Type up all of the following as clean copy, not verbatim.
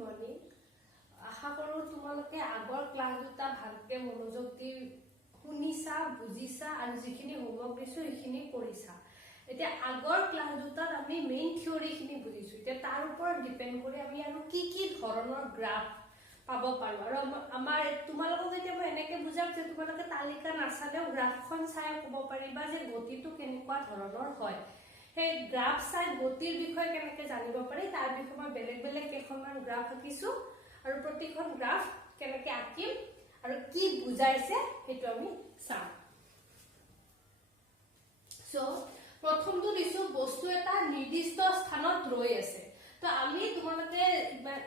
morning আশা কৰো তোমালোকে আগৰ ক্লাছ দুটা ভালকে মনোযোগ দি শুনিছা বুজিছা আৰু যিখিনি হোমৱৰ্ক দিছো সেইখিনি কৰিছা এতিয়া আগৰ ক্লাছ দুটাত আমি মেইন থিওৰিখিনি বুজিছো এতিয়া তাৰ ওপৰত ডিপেন্ড কৰি আমি আৰু কি কি ধৰণৰ গ্ৰাফ পাব পাৰো আৰু আমাৰ তোমালোকক যেতিয়া মই এনেকে বুজাম যে তোমালোকে তালিকা নাচালেও গ্ৰাফখন চাই ক'ব পাৰিবা যে গতিটো কেনেকুৱা ধৰণৰ হয় সেই গ্ৰাফ চাই গতিৰ বিষয়ে কেনেকৈ জানিব পাৰি তাৰ বিষয়ে মই বেলেগ বেলেগ কেইখনমান গ্ৰাফ আঁকিছো আৰু প্ৰতিখন গ্ৰাফ কেনেকৈ আঁকিম আৰু কি বুজাইছে সেইটো আমি চাম সো প্ৰথমটো দিছো বস্তু এটা নিৰ্দিষ্ট স্থানত ৰৈ আছে তো আমি তোমালোকে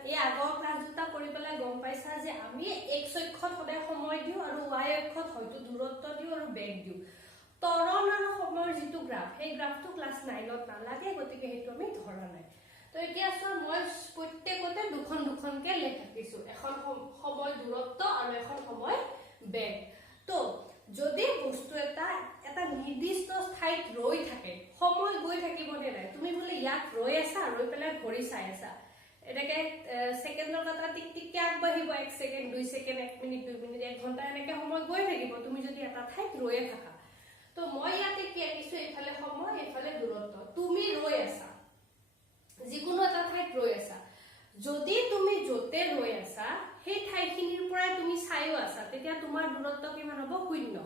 এই আগৰ ক্লাছ দুটা কৰি পেলাই গম পাইছা যে আমি x অক্ষত সদায় সময় দিও আৰু y অক্ষত হয়তো দূৰত্ব দিও আৰু বেগ দিও তৰণ আৰু সময়ৰ যেটো গ্ৰাফ এই গ্ৰাফটো ক্লাস 9ত নালাগে গতিকে হেতু আমি ধৰা নাই তো এতিয়া সব মই প্ৰত্যেকতে দুখন দুখনকে লেখা দিছো এখন সময় দূৰত্ব আৰু এখন সময় বেগ তো যদি বস্তু এটা নিৰ্দিষ্ট ঠাইত ৰৈ থাকে সময় গৈ থাকিব নাই তুমি বলে ইয়াত ৰৈ আছা ৰৈ পেলাই ঘড়ী চাই আছা এনেকে সেকেন্ডৰ কথা টিক টিক আগবাঢ়িব 1 সেকেন্ড 2 সেকেন্ড 1 মিনিট 2 মিনিট 1 ঘন্টা এনেকে সময় গৈ থাকিব তুমি যদি এটা ঠাইত ৰৈয়ে থাকা তো মই ইয়াতে কি আঁকিছো এফালে সময় এফালে দূৰত্ব তুমি ৰৈ আছা যিকোনো এটা ঠাইত ৰৈ আছা যদি তুমি যতে ৰৈ আছা সেই ঠাইখিনিৰ পৰা তুমি চাইও আছা তেতিয়া তোমাৰ দূৰত্ব কিমান হ'ব 0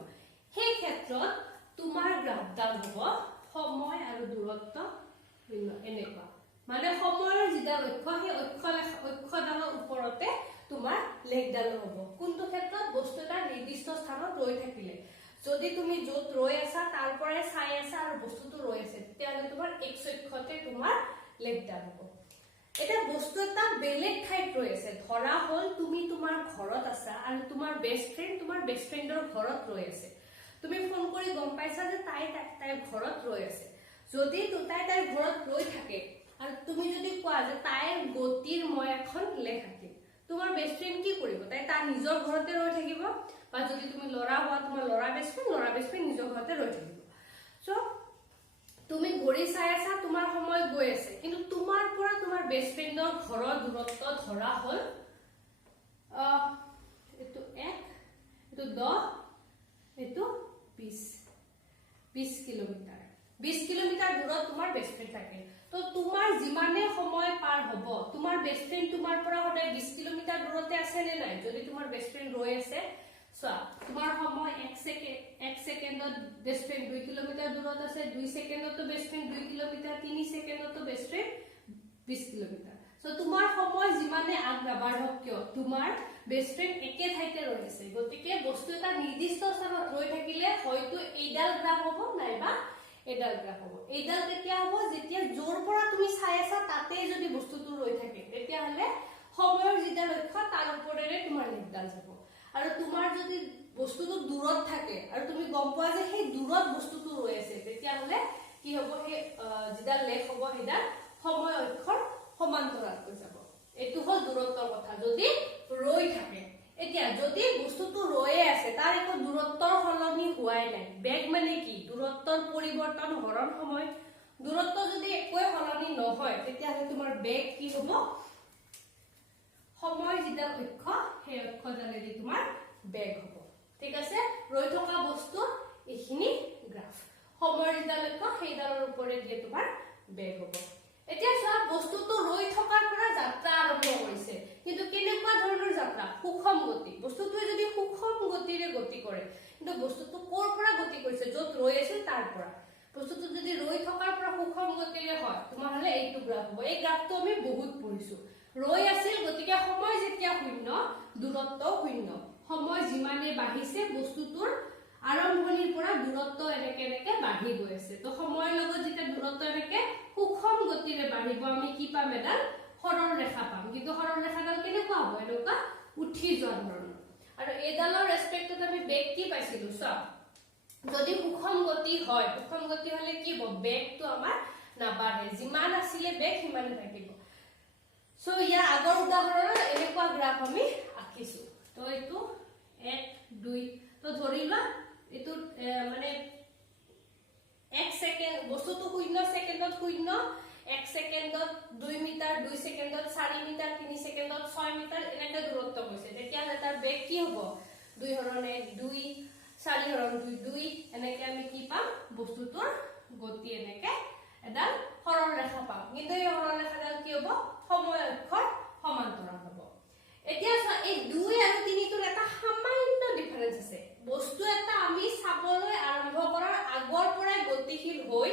সেই ক্ষেত্ৰত তোমাৰ গ্ৰাফডাল হ'ব সময় আৰু দূৰত্ব 0 এনেকুৱা মানে সময়ৰ যিডাল অক্ষ সেই অক্ষডালৰ ওপৰতে তোমাৰ লেখডাল হ'ব কোনটো ক্ষেত্ৰত বস্তু এটা নিৰ্দিষ্ট স্থানত ৰৈ থাকিলে যদি তুমি যত ৰৈ আছা তাৰ পৰাই চাই আছা আৰু বস্তুটো ৰৈ আছে তেতিয়াহ'লে তোমাৰ x অক্ষতে তোমাৰ লেখডাল হ'ব এটা বস্তু এটা বেলেগ ঠাইত ৰৈ আছে ধৰা হল তুমি তোমাৰ ঘৰত আছা আৰু তোমাৰ বেষ্ট ফ্ৰেণ্ডৰ ঘৰত ৰৈ আছে তুমি ফোন কৰি গম পাইছা যে তাইৰ ঘৰত ৰৈ আছে যদি তাইৰ ঘৰত ৰৈ থাকে আৰু তুমি যদি কোৱা যে তাইৰ গতিৰ মই এখন লেখ আঁকিম তোমাৰ বেষ্ট ফ্ৰেণ্ড কি কৰিব তাই তাৰ নিজৰ ঘৰতে ৰৈ থাকিব বা যদি তুমি লৰা হোৱা তোমাৰ লৰা বেষ্ট ফ্ৰেণ্ড নিজৰ ঘৰতে ৰৈ থাকিব সো তুমি ঘড়ী চাই আছা তোমাৰ সময় গৈ আছে কিন্তু তোমাৰ পৰা তোমাৰ বেষ্ট ফ্ৰেণ্ডৰ ঘৰৰ দূৰত্ব ধৰা হল এটো 1 এটো 10 এটো 20 কিলোমিটাৰ 20 কিলোমিটাৰ দূৰত তোমাৰ বেষ্ট ফ্ৰেণ্ড থাকে তো তোমাৰ যিমানে সময় পাৰ হ'ব তোমাৰ বেষ্ট ফ্ৰেণ্ড তোমাৰ পৰা সদায় 20 কিলোমিটাৰ দূৰতে আছে নে নাই যদি তোমাৰ বেষ্ট ফ্ৰেণ্ড ৰৈ আছে সো তোমাৰ সময় 1 সেকেন্ডত বেষ্ট ফ্ৰেণ্ড 2 কিলোমিটাৰ দূৰত আছে 2 সেকেন্ডত বেষ্ট ফ্ৰেণ্ড 2 কিলোমিটাৰ 3 সেকেন্ডত বেষ্ট ফ্ৰেণ্ড 20 কিলোমিটাৰ সো তোমাৰ সময় যিমানে আগবাঢ়ক কিয় তোমাৰ বেষ্ট ফ্ৰেণ্ড একে ঠাইতে ৰৈ আছে গতিকে বস্তু এটা নিৰ্দিষ্ট স্থানত ৰৈ থাকিলে হয়তো এইডাল গ্ৰাফ হ'ব নাইবা এইডাল গ্ৰাফ হ'ব এইডাল তেতিয়া হ'ব যেতিয়া জোৰ পৰা তুমি চাই আছা তাতে যদি বস্তুটো ৰৈ থাকে তেতিয়াহ'লে সময়ৰ যিডাল লক্ষ্য তাৰ ওপৰেৰে তোমাৰ লেখডাল যাব আৰু তোমাৰ যদি বস্তুটো দূৰত থাকে আৰু তুমি গম পোৱা যে সেই দূৰত বস্তুটো ৰৈ আছে তেতিয়াহ'লে কি হ'ব সেই যিডাল লেখ হ'ব সেইডাল সময় অক্ষৰ সমান্তৰালকৈ যাব এটো হ'ল দূৰত্বৰ কথা যদি ৰৈ থাকে এতিয়া যদি বস্তুটো ৰৈয়ে আছে তাৰ একো দূৰত্বৰ সলনি হোৱাই নাই বেগ মানে কি দূৰত্বৰ পৰিৱৰ্তন হৰণ সময় দূৰত্ব যদি একোৱে সলনি নহয় তেতিয়াহ'লে তোমাৰ বেগ কি হ'ব সময় যিডাল অক্ষ সেই অক্ষডালেদি তোমাৰ বেগ হ'ব ঠিক আছে ৰৈ থকা বস্তু এইখিনি গ্ৰাফ সময়ৰ যিডাল অক্ষ সেইডালৰ ওপৰে দিয়ে তোমাৰ বেগ হ'ব এতিয়া চোৱা বস্তুটো ৰৈ থকাৰ পৰা যাত্ৰা আৰম্ভ কৰিছে কিন্তু কেনেকুৱা ধৰণৰ যাত্ৰা সুষম গতি বস্তুটোৱে যদি সুষম গতিৰে গতি কৰে কিন্তু বস্তুটো ক'ৰ পৰা গতি কৰিছে য'ত ৰৈ আছিল তাৰ পৰা বস্তুটো যদি ৰৈ থকাৰ পৰা সুষম গতিৰে হয় তোমাৰ হলে এইটো গ্ৰাফ হ'ব এই গ্ৰাফটো আমি বহুত পঢ়িছো ৰৈ আছিল গতিকে সময় যেতিয়া শূন্য দূৰত্ব শূন্য সময় যিমানে বাঢ়িছে বস্তুটোৰ আৰম্ভণিৰ পৰা দূৰত্ব এনেকে বাঢ়ি গৈ আছে তো সময়ৰ লগত যেতিয়া দূৰত্ব এনেকে সুষম গতিৰে বাঢ়িব আমি কি পাম এডাল সৰল ৰেখা পাম কিন্তু সৰল ৰেখাডাল কেনেকুৱা হ'ব এনেকুৱা উঠি যোৱা ধৰণৰ আৰু এইডালৰ ৰেসপেক্টত আমি বেগ কি পাইছিলো সব যদি সুষম গতি হয় সুষম গতি হলে কি হ'ব বেগটো আমাৰ নাবাঢ়ে যিমান আছিলে বেগ সিমানে থাকিব সো ইয়াৰ আগৰ উদাহৰণত এনেকুৱা গ্ৰাফ আমি আঁকিছো তো এইটো 1 2 তো ধৰিলা এটো মানে 1 সেকেন্ড বস্তুটো 0 সেকেন্ডত 0 1 সেকেন্ডত 2 মিটাৰ 2 সেকেন্ডত 4 মিটাৰ 3 সেকেন্ডত 6 মিটাৰ এনেকৈ দূৰত্ব গৈছে তেতিয়া তাৰ বেগ কি হ'ব 2 হৰণ 1 2 4 হৰণ 2 2 এনেকৈ আমি কি পাম বস্তুটোৰ গতি এনেকৈ এডাল সৰল ৰেখা পাম কিন্তু এই সৰল ৰেখাডাল কি হ'ব সময় অক্ষৰ সমান্তৰাল হ'ব এতিয়া এই 2 আৰু 3 টোৰ এটা সামান্য ডিফাৰেন্স আছে বস্তু এটা আমি চাবলৈ আৰম্ভ কৰাৰ আগৰ পৰাই গতিশীল হৈ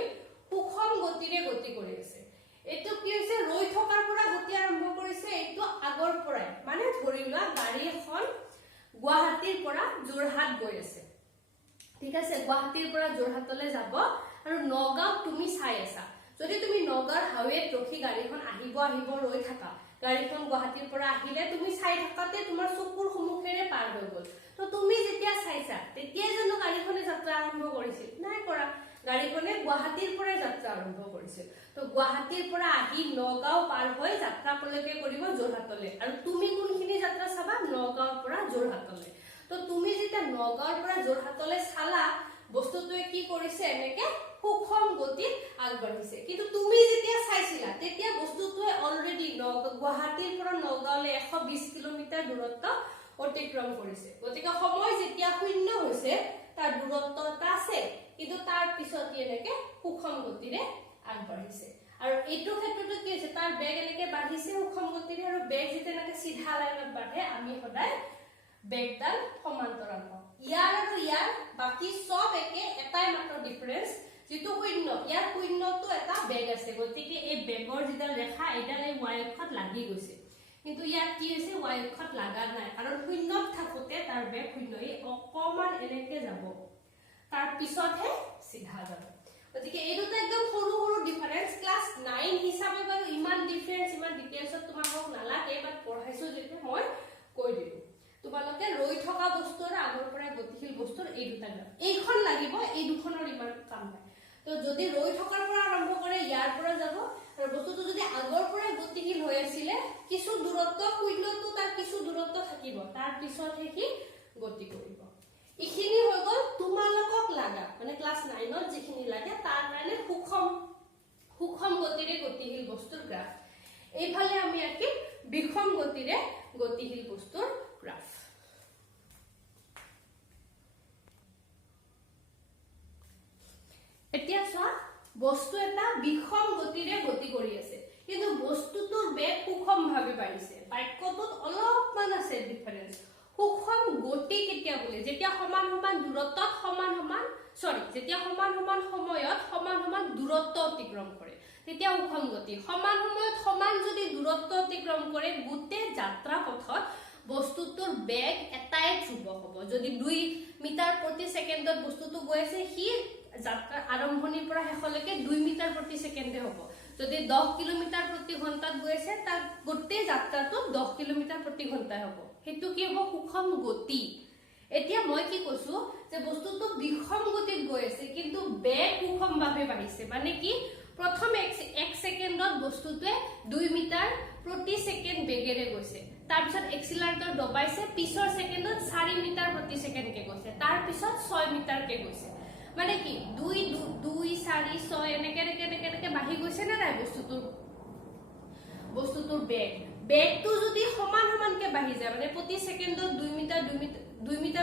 সুষম গতিৰে গতি কৰি আছে এটো কি হৈছে ৰৈ থকাৰ পৰা গতি আৰম্ভ কৰিছে এটো আগৰ পৰাই মানে ধৰি লোৱা গাড়ী এখন গুৱাহাটীৰ পৰা যোৰহাট গৈ আছে ঠিক আছে গুৱাহাটীৰ পৰা যোৰহাটলৈ যাব আৰু নগাঁও তুমি চাই আছা যদি তুমি নগাঁৱৰ হাইৱেত ৰখি গাড়ীখন আহিব ৰৈ থাকা গাড়ীখন গুৱাহাটীৰ পৰা আহিলে তুমি চাই থাকাতে তোমাৰ চকুৰ সন্মুখেৰে পাৰ হৈ গ'ল তো তুমি যেতিয়া চাইছা তেতিয়া জানো গাড়ীখনে যাত্ৰা আৰম্ভ কৰিছিল নাই কৰা গাড়ীখনে গুৱাহাটীৰ পৰা যাত্ৰা আৰম্ভ কৰিছিল তো গুৱাহাটীৰ পৰা আহি নগাঁও পাৰ হৈ যাত্ৰা কলৈকে কৰিব যোৰহাটলৈ আৰু তুমি কোনখিনি যাত্ৰা চাবা নগাঁৱৰ পৰা যোৰহাটলৈ তো তুমি যেতিয়া নগাঁৱৰ পৰা যোৰহাটলৈ চালা বস্তুটোৱে কি কৰিছে এনেকে সুষম গতিত আগবাঢ়িছে কিন্তু তুমি যেতিয়া চাইছিলা তেতিয়া বস্তুটোৱে অলৰেডি গুৱাহাটীৰ পৰা নগাঁৱলৈ 120 কিলোমিটাৰ দূৰত্ব অতিক্ৰম কৰিছে গতিকে সময় যেতিয়া শূন্য হৈছে তাৰ দূৰত্ব এটা আছে কিন্তু তাৰ পিছত এনেকে সুষম গতিৰে আগবাঢ়িছে আৰু এইটো ক্ষেত্ৰতো কি হৈছে তাৰ বেগ এনেকে বাঢ়িছে সুষম গতিৰে আৰু বেগ যেতিয়া এনেকে সিধা লাইনত বাঢ়ে আমি সদায় বেগডাল সমান্তৰাল পাওঁ ইয়াৰ আৰু ইয়াৰ বাকি সব একে এটাই মাত্ৰ ডিফাৰেন্স যেটো শূন্য ইয়াৰ শূন্যটো এটা বেগ আছে গতিকে এই বেগৰ যিডাল ৰেখা এডাল এই y অক্ষত লাগি গৈছে কিন্তু ইয়াত কি হৈছে y অক্ষত লাগা নাই কাৰণ শূন্যত থাকোতে তাৰ বেগ শূন্য এই অকমান এনেকে যাব তাৰ পিছতহে সিধা যাব গতিকে এই দুটা একদম সৰু সৰু ডিফাৰেন্স ক্লাস 9 হিচাপে বাৰু ইমান ডিফাৰেন্স ইমান ডিটেইলছত তোমাক নালাগে বাট পঢ়াইছো যেতে মই কৈ দিলো তোমালোকে ৰৈ থকা বস্তুৰ আগৰ পৰা গতিশীল বস্তুৰ এই দুটা এইখন লাগিব এই দুখনৰ ইমান কাম নাই তো যদি ৰৈ থকাৰ পৰা আৰম্ভ কৰে ইয়াৰ পৰা যাব আৰু বস্তুটো যদি আগৰ পৰা গতিশীল হৈ আছিল কিছু দূৰত্ব শূন্যটো তাৰ কিছু দূৰত্ব থাকিব তাৰ পিছতহে কি গতি কৰিব ইখিনি হৈ গ'ল তোমালোকক লাগা মানে ক্লাস 9 ত যিখিনি লাগে তাৰ কাৰণে সুষম গতিৰে গতিশীল বস্তুৰ গ্ৰাফ এইফালে আমি আঁকিম বিষম গতিৰে গতিশীল বস্তুৰ গ্ৰাফ এতিয়া চোৱা বস্তু এটা বিষম গতিৰে গতি কৰি আছে কিন্তু বস্তুটোৰ বেগ সুষম ভাৱে বাঢ়িছে বাক্যটোত অলপমান আছে ডিফাৰেন্স সুষম গতি কেতিয়া বলে যেতিয়া সমান সমান দূৰত্বত যেতিয়া সমান সমান সময়ত সমান সমান দূৰত্ব অতিক্ৰম কৰে তেতিয়া সুষম গতি সমান সময়ত সমান যদি দূৰত্ব অতিক্ৰম কৰে গুটে যাত্ৰা পথত বস্তুটোৰ বেগ এটাই ধ্ৰুব হ'ব যদি 2 মিটাৰ প্ৰতি সেকেন্ডত বস্তুটো গৈ আছে হি যাত্ৰা আৰম্ভণিৰ পৰা শেষলৈকে 2 মিটাৰ প্ৰতি সেকেন্ডে হ'ব যদি 10 কিলোমিটাৰ প্ৰতি ঘণ্টাত গৈ আছে তাৰ গুটে যাত্ৰাটো 10 কিলোমিটাৰ প্ৰতি ঘণ্টাই হ'ব হেতু কি হ'ব সুষম গতি এতিয়া মই কি কৈছো যে বস্তুটো বিষম গতিত গৈ আছে কিন্তু বেগ সুষম ভাৱে বাঢ়িছে মানে কি প্ৰথম 1 সেকেন্ডত বস্তুটোৱে 2 মিটাৰ প্ৰতি সেকেন্ড বেগেৰে গৈছে তাৰ পিছত এক্সিলাৰেটৰ দবাইছে পিছৰ সেকেন্ডত 4 মিটাৰ প্ৰতি সেকেন্ড কে গৈছে তাৰ পিছত 6 মিটাৰ কে গৈছে মানে কি 2 2 4 6 এনেকে বাঢ়ি গৈছে না নাই বস্তুটোৰ বেগটো যদি সমান সমানকে বাঢ়ি যায় মানে প্ৰতি সেকেন্ডত 2 মিটাৰ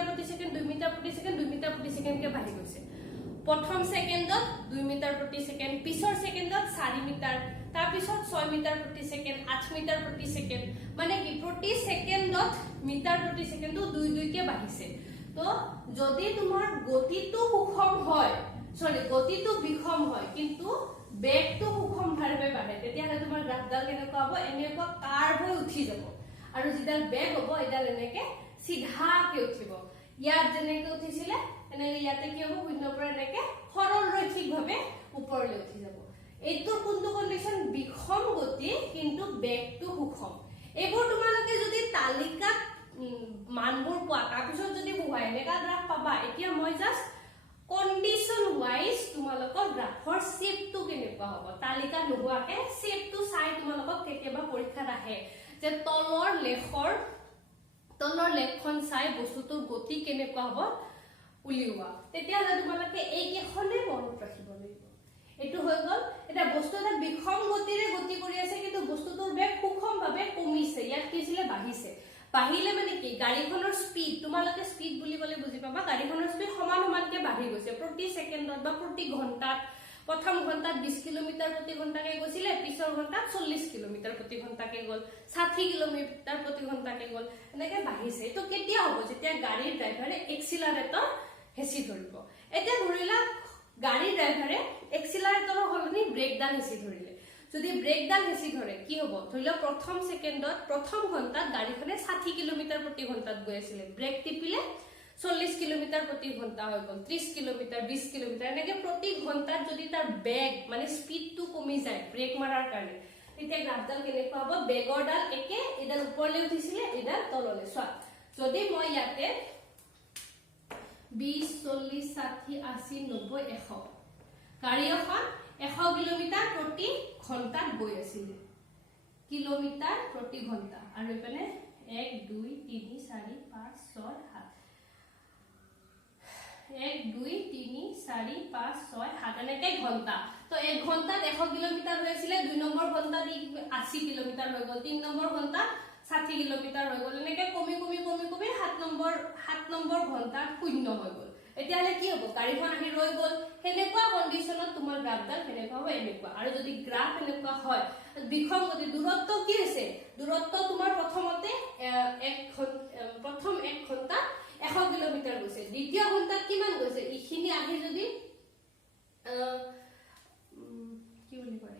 প্ৰতি সেকেন্ড 2 মিটাৰ প্ৰতি সেকেন্ড 2 মিটাৰ প্ৰতি সেকেন্ড কে বাঢ়ি গৈছে প্ৰথম সেকেন্ডত 2 মিটাৰ প্ৰতি সেকেন্ড পিছৰ সেকেন্ডত 4 মিটাৰ তাৰ পিছত 6 মিটাৰ প্ৰতি সেকেন্ড 8 মিটাৰ প্ৰতি সেকেন্ড মানে কি প্ৰতি সেকেন্ডত মিটাৰ প্ৰতি সেকেন্ডটো 2 কে বাঢ়িছে তো যদি তোমাৰ গতিটো সুষম হয় গতিটো বিষম হয় কিন্তু বেগটো সুষম ভাৱে বাঢ়ে তেতিয়া তোমাৰ গ্ৰাফডাল কেনেকুৱা হ'ব এনেকুৱা কাৰ্ভ হৈ উঠি যাব আৰু যিডাল বেগ হ'ব এডাল এনেকে সিধাকে উঠিব ইয়াত যেনেকৈ উঠিছিলে এনেকে ইয়াতে কি হ'ব শূন্যৰ পৰা এনেকে সৰল ৰৈখিক ভাৱে ওপৰলৈ উঠি যাব এইটো কোনটো কন্ডিশন বিষম গতি কিন্তু বেগটো সুষম এইবোৰ তোমালোকে যদি তালিকাত মানবোৰ পোৱা তাৰ পিছত যদি বহুৱাই এনেকা গ্ৰাফ পাবা এতিয়া মই জাস্ট কন্ডিশন ওয়াইজ তোমালোকৰ গ্ৰাফৰ শেপটো কেনেকুৱা হ'ব তালিকা নোহোৱাকে শেপটো চাই তোমালোকক কেতিয়াবা পৰীক্ষাত আহে যে তলৰ লেখখন চাই বস্তুটোৰ গতি কেনেকুৱা হ'ব উলিওৱা তেতিয়া তোমালোকে এই কেখনে মনত ৰাখিব লাগিব এটো হৈ গল এটা বস্তু এটা বিষম গতিৰে গতি কৰি আছে কিন্তু বস্তুটোৰ বেগ সুষমভাৱে কমিছে ইয়াত কি ছিলে বাঢ়িছে বাঢ়িলে মানে কি গাড়ীখনৰ স্পীড তোমালোকে স্পীড বুলি ক'লে বুজি পাবা গাড়ীখনৰ স্পীড সমান সমানকে বাঢ়ি গৈছে প্ৰতি সেকেন্ডত বা প্ৰতি ঘণ্টাত প্ৰথম ঘণ্টাত 20 কিলোমিটাৰ প্ৰতি ঘণ্টাকে গৈছিলে পিছৰ ঘণ্টাত 40 কিলোমিটাৰ প্ৰতি ঘণ্টাকে গ'ল 60 কিলোমিটাৰ প্ৰতি ঘণ্টাকে গ'ল এনেকে বাঢ়িছে তো কেতিয়া হ'ব যেতিয়া গাড়ীৰ ড্ৰাইভাৰে এক্সিলাৰেটৰ হেঁচি ধৰিব এতিয়া ধৰিলা গাড়ী ড্ৰাইভাৰে এক্সিলাৰেটৰৰ হলনি ব্ৰেকডাউন হেঁচি ধৰিলে যদি ব্ৰেকডাউন হেঁচি ধৰে কি হ'ব ধৰিলা প্ৰথম সেকেন্ডত প্ৰথম ঘণ্টাত গাড়ীখনে 60 কিলোমিটাৰ প্ৰতি ঘণ্টাত গৈ আছিল ব্ৰেক টিপিলে 40 কিলোমিটাৰ প্ৰতি ঘণ্টা হৈ গ'ল 30 কিলোমিটাৰ 20 কিলোমিটাৰ এনেকে প্ৰতি ঘণ্টাত যদি তাৰ বেগ মানে স্পীডটো কমি যায় ব্ৰেক মাৰাৰ কাৰণে তেতিয়া গ্ৰাফডাল কেনেকুৱা হ'ব বেগৰ ডাল একে এডাল ওপৰলৈ উঠিছিলে এডাল তললৈ চোৱা যদি মই ইয়াতে 20 40 60 80 90 100 গাড়ী এখন 100 কিলোমিটাৰ প্ৰতি ঘণ্টাত গৈ আছিল কিলোমিটাৰ প্ৰতি ঘণ্টা আৰু এপানে 1 2 3 4 5 6 7 1 2 3 4 5 6 7 এনেকে ঘণ্টা তো এক ঘণ্টাত 100 কিলোমিটাৰ হৈছিল দুই নম্বৰ ঘণ্টাত 80 কিলোমিটাৰ হৈ গ'ল তিন নম্বৰ ঘণ্টাত 60 কিলোমিটাৰ হৈ গ'ল এনেকে কমি কমি কমি কমি 7 নম্বৰ ঘণ্টাত শূন্য হৈ গ'ল এতিয়ালে কি হ'ব গাড়ীখন আহি ৰৈ গ'ল হেনেকুৱা কন্ডিশনত তোমাৰ গ্ৰাফডাল হেনেকুৱা হয় এনেকুৱা আৰু যদি গ্ৰাফ হেনেকুৱা হয় বিষম গতি দূৰত্ব কি আছে দূৰত্ব তোমাৰ প্ৰথমতে প্ৰথম 1 ঘণ্টা 100 কিলোমিটাৰ গৈছে দ্বিতীয় ঘণ্টাত কিমান গৈছে ইখিনি আহি যদি কি বুলি কয়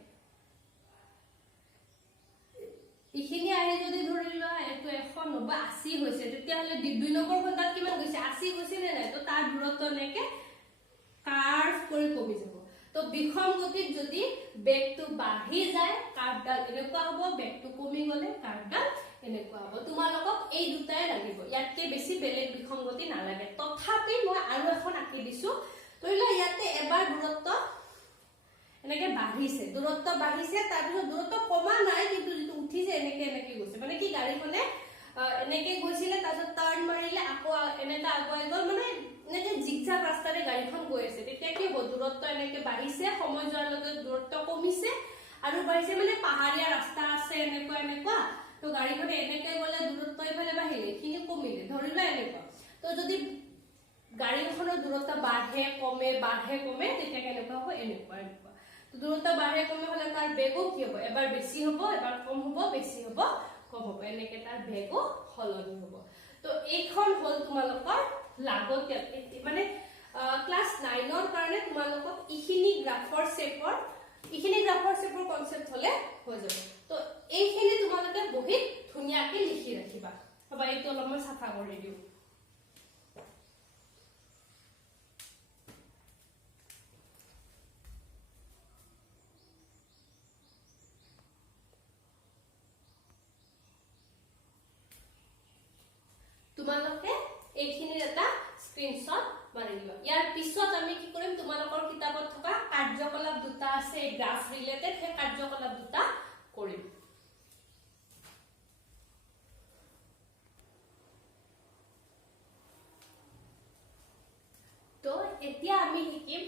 ইখিনি আহি যদি ধৰি লোৱা এটো 190 80 হৈছে তেতিয়া হলে দুই নম্বৰ ঘণ্টাত কিমান গৈছে 80 গৈছে নে নাই তো তাৰ দূৰত্ব নেকে কাৰ্ভ কৰি কমি যাব তো বিষম গতিত যদি বেগটো বাঢ়ি যায় কাৰ্ভডাল এনেকুৱা হ'ব বেগটো কমি গলে কাৰ্ভডাল এনেকুৱা হ'ব তোমালোকক এই দুটাই লাগিব ইয়াতকে বেছি বেলেগ বিষম গতি নালাগে তথাপি মই আৰু এখন আঁকি দিছো ধৰিলা ইয়াতে এবাৰ দূৰত্ব এনেকে বাঢ়িছে দূৰত্ব বাঢ়িছে তাৰ পিছত দূৰত্ব কমা নাই কিন্তু যেটো উঠিছে এনেকে এনেকে গৈছে মানে কি গাড়ীখনে এনেকে গৈছিলে তাৰপিছত টাৰ্ন মাৰিলে আকৌ এনেকা আগুৱাই গ'ল মানে এনেকে জিগজাগ ৰাস্তাৰে গাড়ীখন গৈ আছে তেতিয়া কি হ'ব দূৰত্ব এনেকে বাঢ়িছে সময় যোৱাৰ লগে দূৰত্ব কমিছে আৰু বাঢ়িছে মানে পাহাৰীয়া ৰাস্তা আছে এনেকুৱা এনেকুৱা তো গাড়ীখনে এনেকে গলে দূৰত্ব ইফালে বাঢ়িলে খিনি কমিলে ধৰিলা এনেকুৱা তো যদি গাড়ীখনৰ দূৰত্ব বাঢ়ে কমে তেতিয়া কেনেকুৱা হ'ব এনেকুৱা এনেকুৱা তো দূৰত্ব বাঢ়ে কমে হলে তাৰ বেগো কি হ'ব এবাৰ বেছি হ'ব এবাৰ কম হ'ব বেছি হ'ব কম হ'ব এনেকে তাৰ বেগো সলনি হ'ব তো এইখন হল তোমালোকৰ লাগতিয়াল মানে ক্লাস 9 ৰ কাৰণে তোমালোকক ইখিনি গ্ৰাফৰ শেপৰ কনসেপ্ট হলে হৈ যাব তো এইখিনি তোমালোকে বহিত ধুনিয়াকে লিখি ৰাখিবা হ'ব এইটো অলপমান সাফা কৰি দিও তোমালোকে এইখিনিৰ এটা স্ক্ৰিনশ্বট মাৰি লিবা ইয়াৰ পিছত আমি কি কৰিম তোমালোকৰ কিতাপত থকা কাৰ্যকলাপ দুটা আছে গ্ৰাফ ৰিলেটেড হে কাৰ্যকলাপ দুটা কৰিম তো এতিয়া আমি শিকিম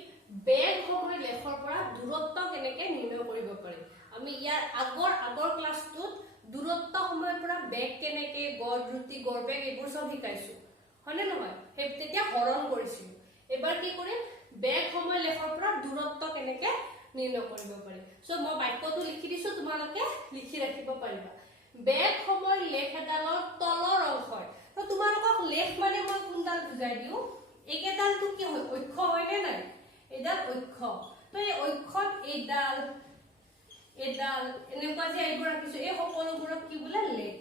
বেগ সময় লেখৰ পৰা দূৰত্ব কেনেকে নিৰ্ণয় কৰিব পাৰি আমি ইয়াৰ আগৰ ক্লাছটোত দূৰত্ব সময়ৰ পৰা বেগ কেনেকে গড় দ্ৰুতি গড় বেগ এইবোৰ সব শিকাইছো হয়নে নহয় তেতিয়া হৰণ কৰিছিল এবাৰ কি কৰিম বেগ সময় লেখৰ পৰা দূৰত্ব কেনেকে নিৰ্ণয় কৰিব পাৰি সো মই বাক্যটো লিখি দিছো তোমালোকে লিখি ৰাখিব পাৰিবা বেগ সময় লেখ এডালৰ তলৰ অংশ তো তোমালোকক লেখ মানে মই কোনডাল বুজাই দিও একেডালটো কি হয় অক্ষ হয় নে নাই এডাল অক্ষ তো এই অক্ষত এডাল এনেকুৱা যে এইবোৰ ৰাখিছো এই সকলোবোৰক কি বোলে লেখ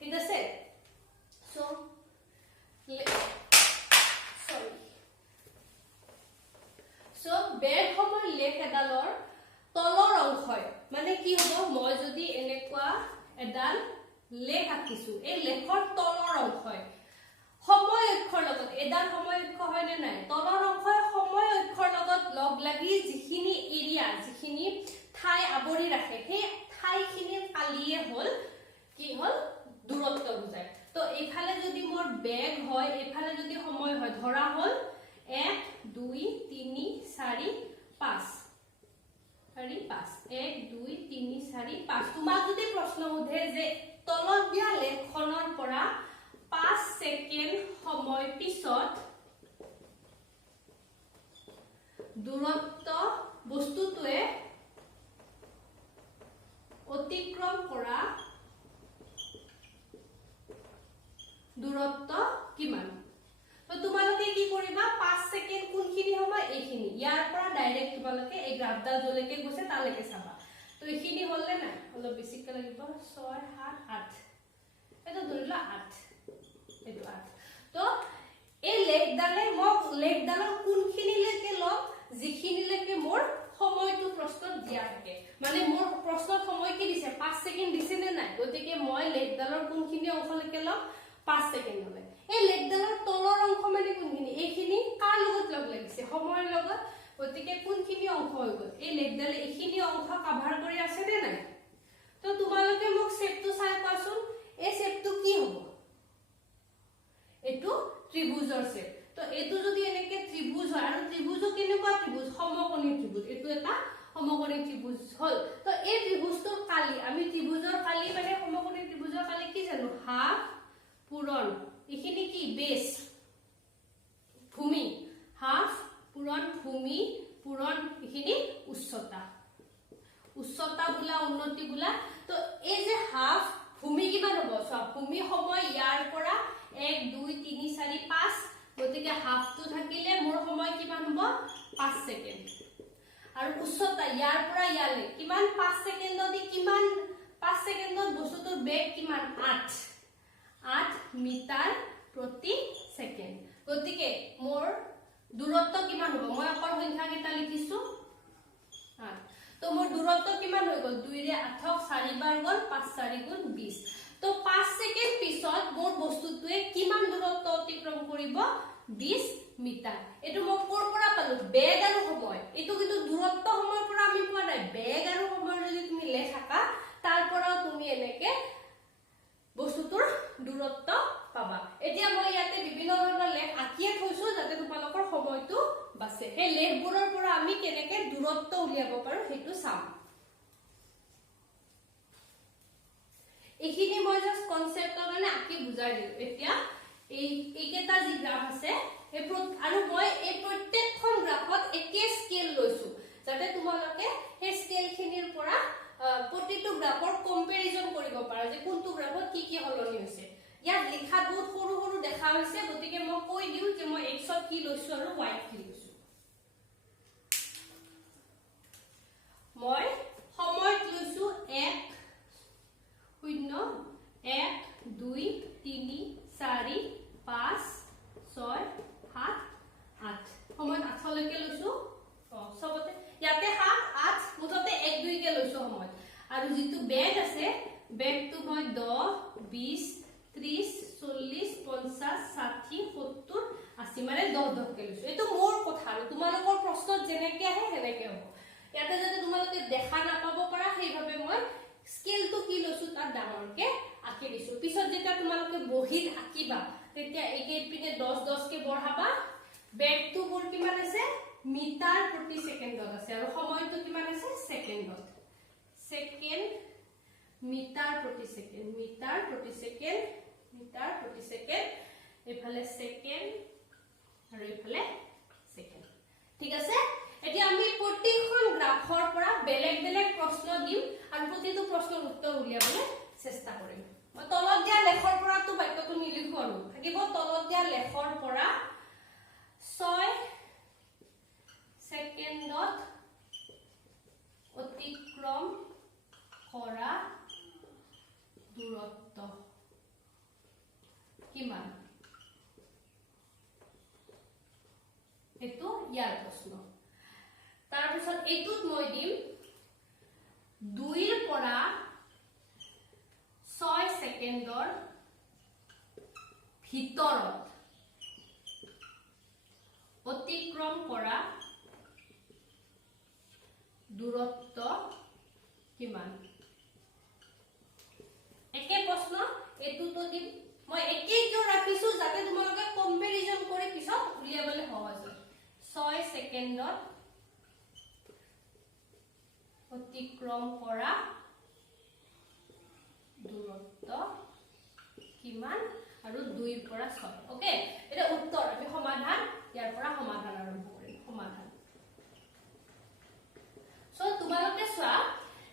ঠিক আছে সো বেগ সময় লেখ এডালৰ তলৰ অংশ মানে কি হ'ব মই যদি এনেকুৱা এডাল লেখ আঁকিছো এই লেখৰ তলৰ অংশ সময় অক্ষৰ লগত এডাল সময় অক্ষ হয় নে নাই তলৰ অংশ সময় অক্ষৰ লগত লগ লাগি যিখিনি এৰিয়া যিখিনি ঠাই আবৰি ৰাখে সেই ঠাইখিনিৰ কালিয়ে হল কি হল দূৰত্ব বুজায় তো এইফালে যদি মোৰ বেগ হয় এইফালে যদি সময় হয় ধৰা হল 1 2 3 4 5 4 5 1 2 3 4 5 তোমাক যদি প্ৰশ্ন উঠে যে তলত দিয়া লেখখনৰ পৰা 5 সেকেন্ড সময় পিছত দূৰত্ব বস্তুটোৱে অতিক্ৰম কৰা দূৰত্ব কিমান তো তোমালোকে কি কৰিবা 5 সেকেন্ড কোনখিনি সময় এইখিনি ইয়াৰ পৰা ডাইৰেক্ট তোমালোকে এই গ্ৰাফডাল জলৈকে গৈছে তালৈকে চাবা তো এইখিনি হললে না অলপ বেছিকৈ লাগিব 6 7 8 এটা ধৰিলা 8 এইটো 8 তো এই লেগডালৰ কোনখিনিলৈকে লম যিখিনিলৈকে মোৰ সময়টো প্ৰশ্নত দিয়া থাকে মানে মোৰ প্ৰশ্নত সময় কি দিছে 5 সেকেন্ড দিছে নে নাই গতিকে মই লেগডালৰ কোনখিনি অংশলৈকে লম 5 সেকেন্ড হলে এই লেগডালৰ তলৰ অংশ মানে কোনখিনি এইখিনি কাৰ লগত লগ লাগিছে সময়ৰ লগত গতিকে কোনখিনি অংশ হৈ গল এই লেগডালে এইখিনি অংশ কভাৰ কৰি আছে নে নাই তো তোমালোকে মোক শেপটো চাই পাছোন এই শেপটো কি হ'ব এটো ত্ৰিভুজৰ শেপ তো এটো যদি এনেকে ত্ৰিভুজ হয় আৰু ত্ৰিভুজো কেনেকুৱা ত্ৰিভুজ সমকোণী ত্ৰিভুজ এটো এটা সমকোণী ত্ৰিভুজ হল তো এই ত্ৰিভুজটো কালি আমি ত্ৰিভুজৰ কালি মানে সমকোণী ত্ৰিভুজৰ কালি কি জানো হাফ পূৰণ এখিনি কি বেস ভূমি হাফ পূৰণ ভূমি পূৰণ এখিনি উচ্চতা বোলা উন্নতি বোলা তো এই যে হাফ ভূমি কিমান হ'ব সব ভূমি সময় ইয়াৰ পৰা 1 2 3 4 5 গতিকে হাফটো থাকিলে মোৰ সময় কিমান হ'ব 5 সেকেন্ড আৰু উচ্চতা ইয়াৰ পৰা ইয়ালে কিমান 5 সেকেন্ডত কিমান 5 সেকেন্ডত বস্তুটোৰ বেগ কিমান 8 মিটাৰ প্ৰতি সেকেন্ড গতিকে মোৰ দূৰত্ব কিমান হ'ব মই অকৰ সংখ্যা কেইটা লিখিছো 8 তো মোৰ দূৰত্ব কিমান হৈ গল 2 ৰে 8 4 বাৰ গল 5 4 গুণ 20 তো 5 সেকেন্ড পিছত মোৰ বস্তুটোৱে কিমান দূৰত্ব অতিক্ৰম কৰিব 20 মিটাৰ এটো মই কোৰ পৰা পালো বেগ আৰু সময় এটো কিন্তু দূৰত্ব সময়ৰ পৰা আমি পোৱা নাই বেগ আৰু সময় যদি তুমি লেখাকা তাৰ পৰা তুমি এনেকে বস্তুটোৰ দূৰত্ব পাবা এতিয়া মই ইয়াতে বিভিন্ন ধৰণৰ লেখ আঁকিয়ে থৈছো যাতে তোমালোকৰ সময়টো বাছে সেই লেখবোৰৰ পৰা আমি কেনেকে দূৰত্ব উলিয়াব পাৰো হেতু চাম এইখিনি মই জাস্ট কনসেপ্টৰ কাৰণে আঁকি বুজাই দিলো এতিয়া এইকেটা যি গ্ৰাফ আছে আৰু মই এই প্ৰত্যেকখন গ্ৰাফত একে স্কেল লৈছো যাতে তোমালোকে সেই স্কেলখিনিৰ পৰা প্ৰতিটো গ্ৰাফৰ কম্পেৰিজন কৰিব পাৰা যে কোনটো গ্ৰাফত কি হলনি হৈছে ইয়াত লিখা বহুত সৰু সৰু দেখা হৈছে গতিকে মই কৈ দিও যে মই x ত কি লৈছো আৰু y ত কি লৈছো মই সময়ত লৈছো 1 0 1 2 3 4 5 6 7 8 সময়ত 8 লৈকে লৈছো সবতে ইয়াতে 7 8 মুঠতে 1 2 কে লৈছো সময়ত আৰু যেটো বেগ আছে বেগটো মই 10 20 30 40 50 60 70 80 মানে 10 কে লৈছো এটো মোৰ কথা আৰু তোমালোকৰ প্ৰশ্নত যেনেকে আহে হেনেকে হ'ব ইয়াতে যদি তোমালোকে দেখা নাপাব পাৰা সেইভাবে মই স্কেলটো কি লৈছো তাৰ ডাঙৰকে আঁকি দিছো পিছত যেটা তোমালোকে বহিত আঁকিবা তেতিয়া একে পিনে 10 10 কে বঢ়াবা বেগটো মোৰ কিমান আছে মিটাৰ প্ৰতি সেকেন্ডত আছে আৰু সময়টো কিমান আছে সেকেন্ডত সেকেন্ড মিটাৰ প্ৰতি সেকেন্ড এফালে সেকেন্ড আৰু এফালে সেকেন্ড ঠিক আছে এতিয়া আমি প্ৰতিখন গ্ৰাফৰ পৰা বেলেগ বেলেগ প্ৰশ্ন দিম আৰু প্ৰতিটো প্ৰশ্নৰ উত্তৰ উলিয়াবলৈ চেষ্টা কৰিম মই তলত দিয়া লেখৰ পৰা তো বাক্যটো নিলিখো আৰু থাকিব তলত দিয়া লেখৰ পৰা 6 সেকেন্ডত অতিক্ৰম কৰা দূৰত্ব কিমান এটো ইয়াৰ প্ৰশ্ন তাৰ পিছত এটুত মই দিম 2 ৰ পৰা 6 সেকেন্ডৰ ভিতৰত অতিক্ৰম কৰা দূৰত্ব কিমান একে প্ৰশ্ন এটুটো দিম মই একেই কিয় ৰাখিছো যাতে তোমালোকে কম্পেৰিজন কৰি পিছত উলিয়াবলৈ সহজ হয় 6 সেকেন্ডত অতিক্ৰম কৰা দূৰত্ব কিমান আৰু 2 ৰ পৰা 6 ওকে এটা উত্তৰ আমি সমাধান ইয়াৰ পৰা সমাধান আৰম্ভ কৰিম সমাধান সো তোমালোকে চোৱা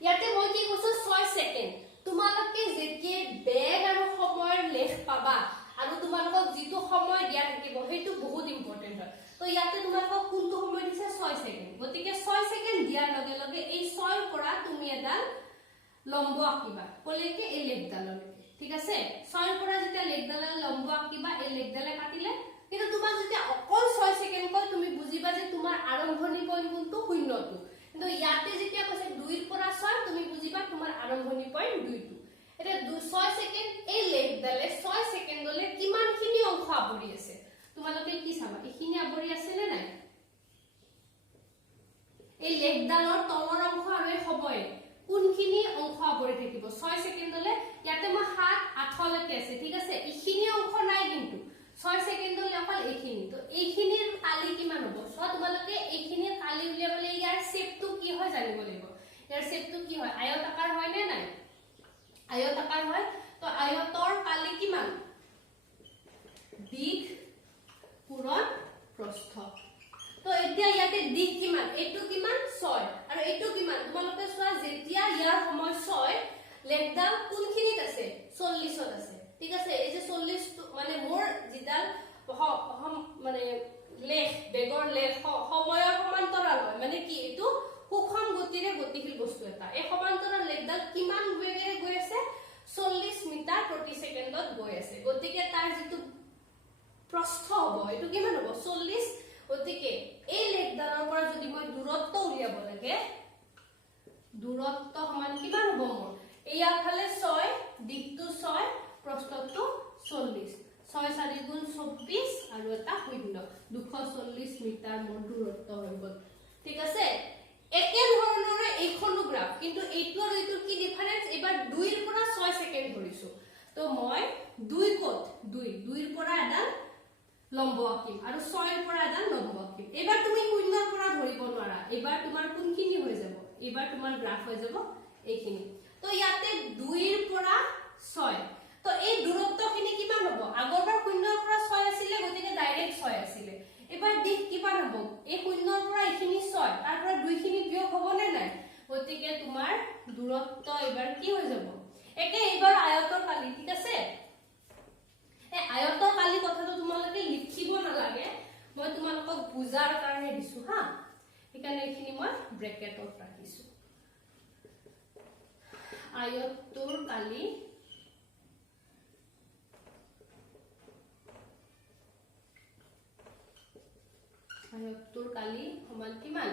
ইয়াতে মই কি কৈছো 6 সেকেন্ড তোমালোকে যেতিয়া বেগ আৰু সময়ৰ লেখ পাবা আৰু তোমালোকক যিটো সময় দিয়া থাকিব হেতু বহুত ইম্পৰ্টেন্ট হয় তো ইয়াতে তোমালোকক কোনটো সময় দিছে 6 সেকেন্ড গতিকে 6 সেকেন্ড দিয়াৰ লগে লগে এই 6 ৰ পৰা তুমি এডাল লম্ব আঁকিবা কলেকে এই লেখডাললৈকে ঠিক আছে 6 ৰ পৰা যেতিয়া লেখডালে লম্ব আঁকিবা এই লেখডালে কাটিলে কিন্তু তোমাক যেতিয়া অকল 6 সেকেন্ড কয় তুমি বুজিবা যে তোমাৰ আৰম্ভণি পইণ্ট কোনটো শূন্যটো কিন্তু ইয়াতে যেতিয়া কৈছে 2 ৰ পৰা 6 তুমি বুজিবা তোমাৰ আৰম্ভণি পইণ্ট 2 টো এটা 6 সেকেন্ড এই লেখডালে 6 সেকেন্ডলে কিমানখিনি অংশ আবৰি আছে তোমালোকে কি চাবা এইখিনি আবৰি আছে নে নাই এই লেখডালৰ তলৰ অংশ আৰু এই সময় কোনখিনি অংশ আবৰি থাকিব 6 সেকেন্ডলে ইয়াতে মই 7 8 লৈকে আছে ঠিক আছে এইখিনি অংশ নাই কিন্তু 6 সেকেন্ডলে অকল এইখিনি তো এইখিনিৰ কালি কিমান হ'ব সো তোমালোকে এইখিনিৰ কালি উলিয়াবলে ইয়াৰ শেপটো কি হয় জানিব লাগিব ইয়াৰ শেপটো কি হয় আয়তাকাৰ হয় নে নাই আয়তাকাৰ হয় তো আয়তৰ কালি কিমান দিক পূৰণ প্ৰস্থ তো এতিয়া ইয়াতে দিক কিমান এটো কিমান 6 আৰু এটো কিমান তোমালোকে চোৱা যেতিয়া ইয়াৰ সময় 6 লেখডাল কোনখিনিত আছে 40 ত আছে ঠিক আছে এই যে 40 মানে মোৰ জিডাল মানে লেখ বেগৰ লেখ সময়ৰ সমান্তৰাল হয় মানে কি এটো সুষম গতিৰে গতিশীল বস্তু এটা এই সমান্তৰাল লেখডাল কিমান বেগেৰে গৈ আছে 40 মিটাৰ প্ৰতি সেকেন্ডত গৈ আছে গতিকে তাৰ যেটো প্ৰস্থ হ'ব এটো কিমান হ'ব 40 গতিকে এই লেখডালৰ পৰা যদি মই দূৰত্ব উলিয়াব লাগে দূৰত্ব সমান কিমান হ'ব মোৰ ইয়াৰ ফালে 6 দিকটো 6 প্ৰস্থটো 40 6 4 গুণ 24 আৰু এটা শূন্য 240 মিটাৰ মোৰ দূৰত্ব হৈ গ'ল ঠিক আছে একে ধৰণৰে এইখনো গ্ৰাফ কিন্তু এইটো আৰু এইটো কি ডিফাৰেন্স এবাৰ 2 ৰ পৰা 6 সেকেন্ড ধৰিছো তো মই 2 কত 2 ৰ পৰা এডাল লম্ব আঁকিম আৰু 6 ৰ পৰা এডাল লম্ব আঁকিম এবাৰ তুমি 0 ৰ পৰা ধৰিব নোৱাৰা এবাৰ তোমাৰ কোনখিনি হৈ যাব এবাৰ তোমাৰ গ্ৰাফ হৈ যাব এইখিনি তো ইয়াতে 2 ৰ পৰা 6 তো এই দূৰত্বখিনি কিমান হ'ব আগৰবাৰ 0 ৰ পৰা 6 আছিল গতিকে ডাইৰেক্ট 6 আছিল এবাৰ দিক কিমান হ'ব এই 0 ৰ পৰা এইখিনি 6 তাৰ পৰা 2 খিনি বিয়োগ হ'ব নে নাই গতিকে তোমাৰ দূৰত্ব এবাৰ কি হৈ যাব একে এবাৰ আয়তৰ কালি ঠিক আছে এই আয়তৰ কালি কথাটো তোমালোকে লিখিব নালাগে মই তোমালোকক বুজাৰ কাৰণে দিছো হা এখানে এখিনি মই ব্ৰেকেটত ৰাখিছো আয়তৰ কালি আয়তৰ কালি সমান কিমান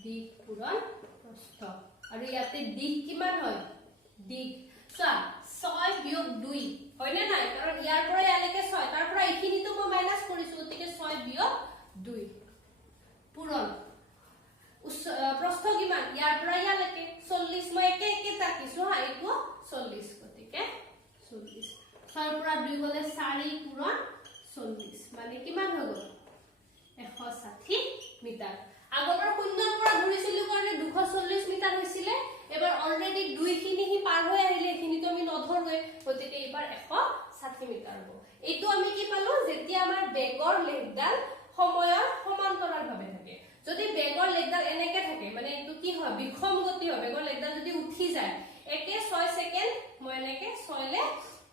দিক পূৰণ প্ৰস্থ আৰু ইয়াতে দিক কিমান হয় দিক চা 6 বিয়োগ 2 হয় না নাই কাৰণ ইয়াৰ পৰা ইয়ালৈকে 6 তাৰ পৰা এইখিনিটো মই মাইনাস কৰিছো গতিকে 6 বিয়োগ 2 পূৰণ প্ৰস্থ কিমান ইয়াৰ পৰা ইয়ালৈকে 40 মই একে একে তাকিছো হা এইটো 40 গতিকে 40 6 ৰ পৰা 2 গলে 4 পূৰণ 40 মানে কিমান হৈ গ'ল 160 মিটাৰ আগৰবাৰ 0 ৰ পৰা ধৰিছিলো কাৰণে 240 মিটাৰ হৈছিল এবাৰ অলৰেডি 2 খিনি হি পাৰ হৈ আহিলে এখিনি তো আমি নধৰৱে গতিকে এবাৰ 160 মিটাৰ হ'ব এইটো আমি কি পালো যেতিয়া আমাৰ বেগৰ লেখডাল সময়ৰ সমান্তৰাল ভাবে থাকে যদি বেগৰ লেখডাল এনেকে থাকে মানে এইটো কি হয় বিক্ষম গতি হয় বেগৰ লেখডাল যদি উঠি যায় একে 6 সেকেন্ড মই এনেকে 6 লে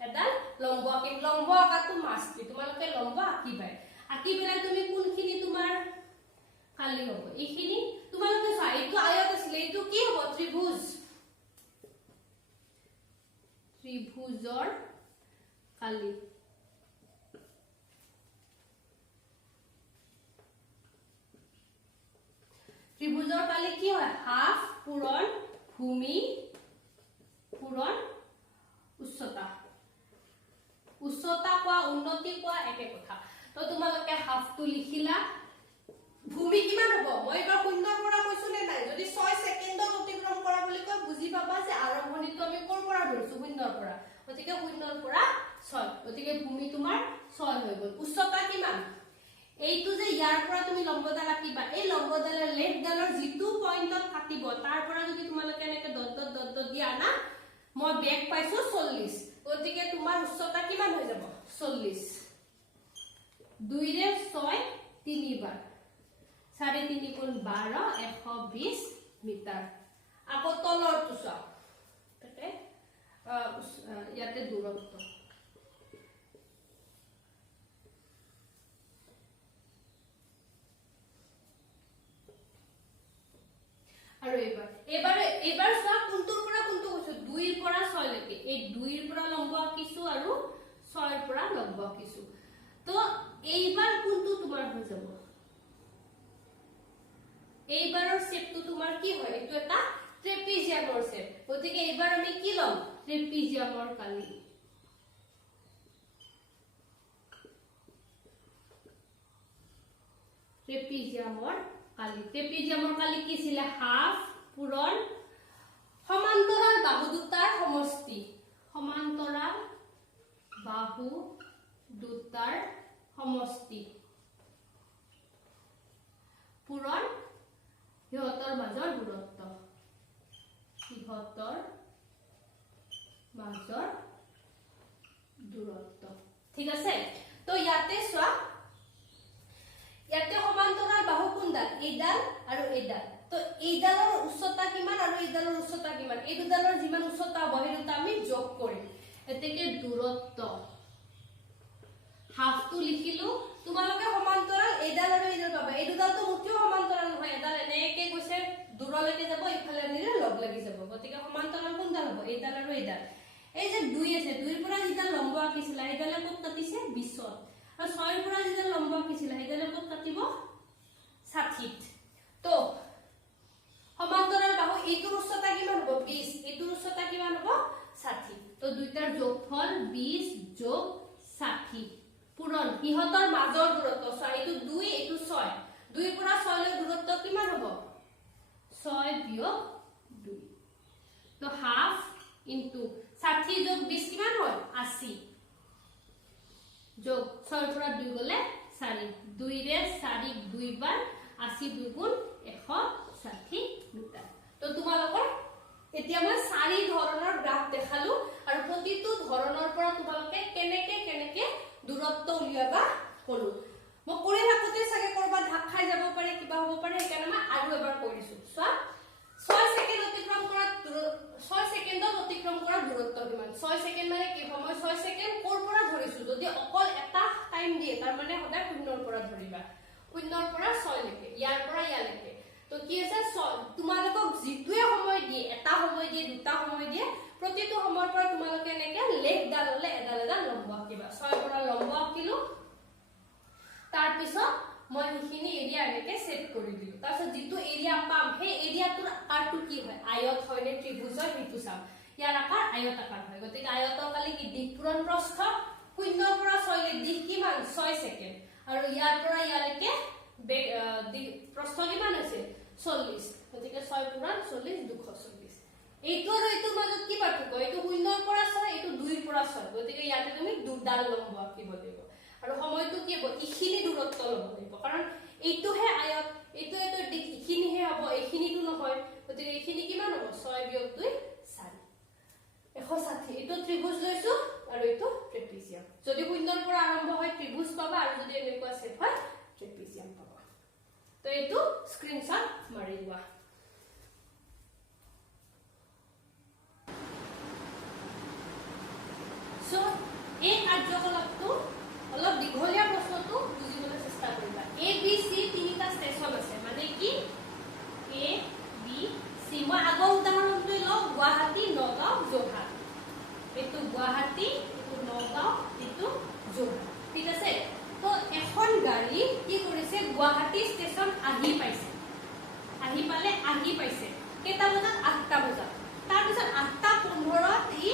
এডাল লম্ব আঁকিম লম্ব আঁকাটো মাস্তি তোমালোকে লম্ব আঁকিবাই আঁকি পেলাই তুমি কোনখিনি তোমাৰ কালি হ'ব এইখিনি তোমালোকে চাই এইটো আয়ত আছিল এইটো কি হ'ব ত্ৰিভুজৰ কালি ত্ৰিভুজৰ কালি কি হয় হাফ পূৰণ ভূমি পূৰণ উচ্চতা উচ্চতা কোৱা উন্নতি কোৱা একে কথা তো তোমালোকে হাফটো লিখিলা ভূমি কিমান হ'ব মই এবাৰ 0 ৰ পৰা কৈছো নে নাই যদি 6 সেকেন্ডত অতিক্ৰম কৰা বুলি কয় বুজি পাবা যে আৰম্ভণিটো আমি কৰ পৰা ধৰিছো 0 ৰ পৰা গতিকে 0 ৰ পৰা 6 গতিকে ভূমি তোমাৰ 6 হৈ গ'ল উচ্চতা কিমান এইটো যে ইয়াৰ পৰা তুমি লম্বডাল আঁকিবা এই লম্বডালৰ লেফট ডালৰ যিটো পইণ্টত কাটিব তাৰ পৰা যদি তোমালোকে এনেকে ডট ডট ডট ডট দিয়া না মই বেক পাইছো 40 গতিকে তোমাৰ উচ্চতা কিমান হৈ যাব 40 2 ৰে 6 3 বাৰ 3.5 গুণ 12 120 মিটাৰ আকৌ তলৰটো চাও তাতে ইয়াতে দূৰত্ব আৰু এবাৰ চোৱা কোনটোৰ পৰা কোনটো কৈছো 2 ৰ পৰা 6 লৈকে এই 2 ৰ পৰা লম্ব আঁকিছো আৰু 6 ৰ পৰা লম্ব আঁকিছো তো এইবাৰ কোনটো তোমাৰ হৈ যাব এইবাৰৰ শেপটো তোমাৰ কি হয় এটো এটা ট্ৰেপিজিয়ামৰ শেপ গতিকে এইবাৰ আমি কি লম ট্ৰেপিজিয়ামৰ কালি ট্ৰেপিজিয়ামৰ কালি কি ছিল হাফ পূৰণ সমান্তৰাল বাহু দুটাৰ সমষ্টি সমান্তৰাল বাহু দুটাৰ সমষ্টি পূৰণ সিহঁতৰ মাজৰ দূৰত্ব ঠিক আছে তো ইয়াতে চোৱা ইয়াতে সমান্তৰাল বাহু কোনডাল এইডাল আৰু এইডাল তো এইডালৰ উচ্চতা কিমান আৰু এইডালৰ উচ্চতা কিমান এই দুডালৰ যিমান উচ্চতা হ'ব সেই দুটা আমি যোগ কৰিম এতেকে দূৰত্ব হাফটো লিখিলো তোমালোকে সমান্তৰাল এইডাল আৰু এইডাল পাবা এই দুডালটো মুঠিও সমান্তৰাল নহয় এডাল এনেকে গৈছে দূৰলৈকে যাব ইফালে নিলে লগ লাগি যাব গতিকে সমান্তৰাল কোনডাল হ'ব এইডাল আৰু এইডাল এই যে 2 আছে 2 ৰ পৰা যিডাল লম্ব আঁকিছিলা এইডালে ক'ত কাটিছে 20 আৰু 6 ৰ পৰা যিডাল লম্ব আঁকিছিলা সেইডালে ক'ত কাটিব 60 তো সমান্তৰাল বাহু এইটোৰ উচ্চতা কিমান হ'ব 20 এইটোৰ উচ্চতা কিমান হ'ব 60 তো দুইটাৰ যোগফল 20 যোগ 60 পূৰণ ইহঁতৰ মাজৰ দূৰত্ব এইটো 2 এইটো 6 2 ৰ পৰা 6 লৈ দূৰত্ব কিমান হ'ব 6 বিয়োগ 2 তো হাফ ইনটু 60 যোগ 20 কিমান হয় 80 যোগ 6 ৰ পৰা 2 গলে 4 2 ৰে 4 2 বাৰ 80 2 গুণ 160 মিটাৰ তো তোমালোকৰ এতিয়া মই 4 ধৰণৰ গ্ৰাফ দেখালো আৰু প্ৰতিটো ধৰণৰ পৰা তোমালোকে কেনেকে দূৰত্ব উলিয়াবা কলো মই কৰি থাকোতে সাগে কৰবা ঢাক খাই যাব পাৰে কিবা হ'ব পাৰে সেইকাৰণে মই আৰু এবাৰ কৰিছো চোৱা 6 সেকেন্ড অতিক্ৰম কৰা 6 সেকেন্ডত অতিক্ৰম কৰা দূৰত্ব কিমান 6 সেকেন্ড মানে কি সময় 6 সেকেন্ড কোৰ পৰা ধৰিছো যদি অকল এটা টাইম দিয়ে তাৰ মানে সদায় শূন্যৰ পৰা ধৰিবা শূন্যৰ পৰা 6 লৈকে ইয়াৰ পৰা ইয়ালৈকে তো কি আছে তোমালোকক যিটোৱে সময় দিয়ে এটা সময় দিয়ে দুটা সময় দিয়ে প্ৰতিটো সময়ৰ পৰা তোমালোকে এনেকে লেফট ডাললে এডাল লম্ব আঁকিবা 6 পৰা লম্ব আঁকিলো তাৰ পিছত মই হিখিনি এৰিয়া এনেকে সেট কৰি দিলো তাৰপিছত যিটো এৰিয়া পাম সেই এৰিয়াটোৰ আকাৰটো কি হয় আয়ত হয় নে ত্ৰিভুজ হয় সেইটো চাম ইয়াৰ আকাৰ আয়ত আকাৰ হয় গতিকে আয়তৰ কালি কি দিক পূৰণ প্ৰস্থ 0 পৰা 6 লৈ দিক কিমান 6 সেকেন্ড আৰু ইয়াৰ পৰা ইয়ালৈকে প্ৰস্থ কিমান আছে 40 গতিকে 6 পূৰণ 40 240 এইটো আৰু এইটো মাজত কি পাৰ্থক্য এইটো 0 পৰা 6 এইটো 2 পৰা 6 গতিকে ইয়াতে তুমি দুডাল লম্ব আঁকিব লাগিব আৰু সময়টো কি হ'ব ইখিনি দূৰত্ব ল'ব লাগিব কাৰণ এইটোহে আয়ত এইটো এটো দিক ইখিনিহে হ'ব এইখিনিটো নহয় গতিকে এইখিনি কিমান হ'ব 6 বিয়োগ 2 4 160 এইটো ত্ৰিভুজ লৈছো আৰু এইটো ট্ৰেপিজিয়াম যদি 0 পৰা আৰম্ভ হয় ত্ৰিভুজ পাবা আৰু যদি এনেকুৱা শেপ হয় ট্ৰেপিজিয়াম পাবা তো এইটো স্ক্ৰিনশ্বট মাৰি লোৱা সো এই কাৰ্যকলাপটো অলপ দীঘলীয়া প্ৰশ্নটো বুজিবলৈ চেষ্টা কৰিবা এ বি সি তিনিটা ষ্টেচন আছে মানে কি এ বি সি মই আগৰ উদাহৰণটো লওঁ গুৱাহাটী নগাঁও যোৰহাট এইটো গুৱাহাটী এইটো নগাঁও এইটো যোৰহাট ঠিক আছে তো এখন গাড়ী কি কৰিছে গুৱাহাটী ষ্টেচন আহি পাইছে কেইটা বজাত 8টা বজাত তাৰ পিছত 8:15 ই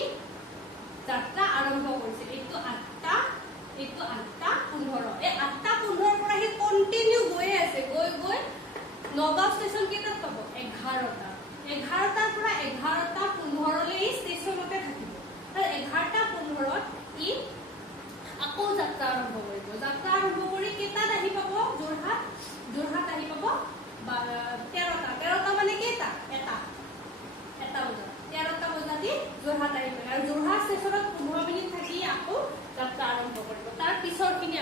যাত্ৰা আৰম্ভ কৰিছে এইটো 8টা এইটো 8:15 এই 8:15 পৰা হি কন্টিনিউ গৈ আছে গৈ নগাঁও ষ্টেচন কেইটাত পাব 11টাৰ পৰা 11:15 লৈ ষ্টেচনতে থাকিব আৰু 11:15 ই আকৌ যাত্ৰা আৰম্ভ কৰিব যাত্ৰা আৰম্ভ কৰি কেইটাত আহি পাব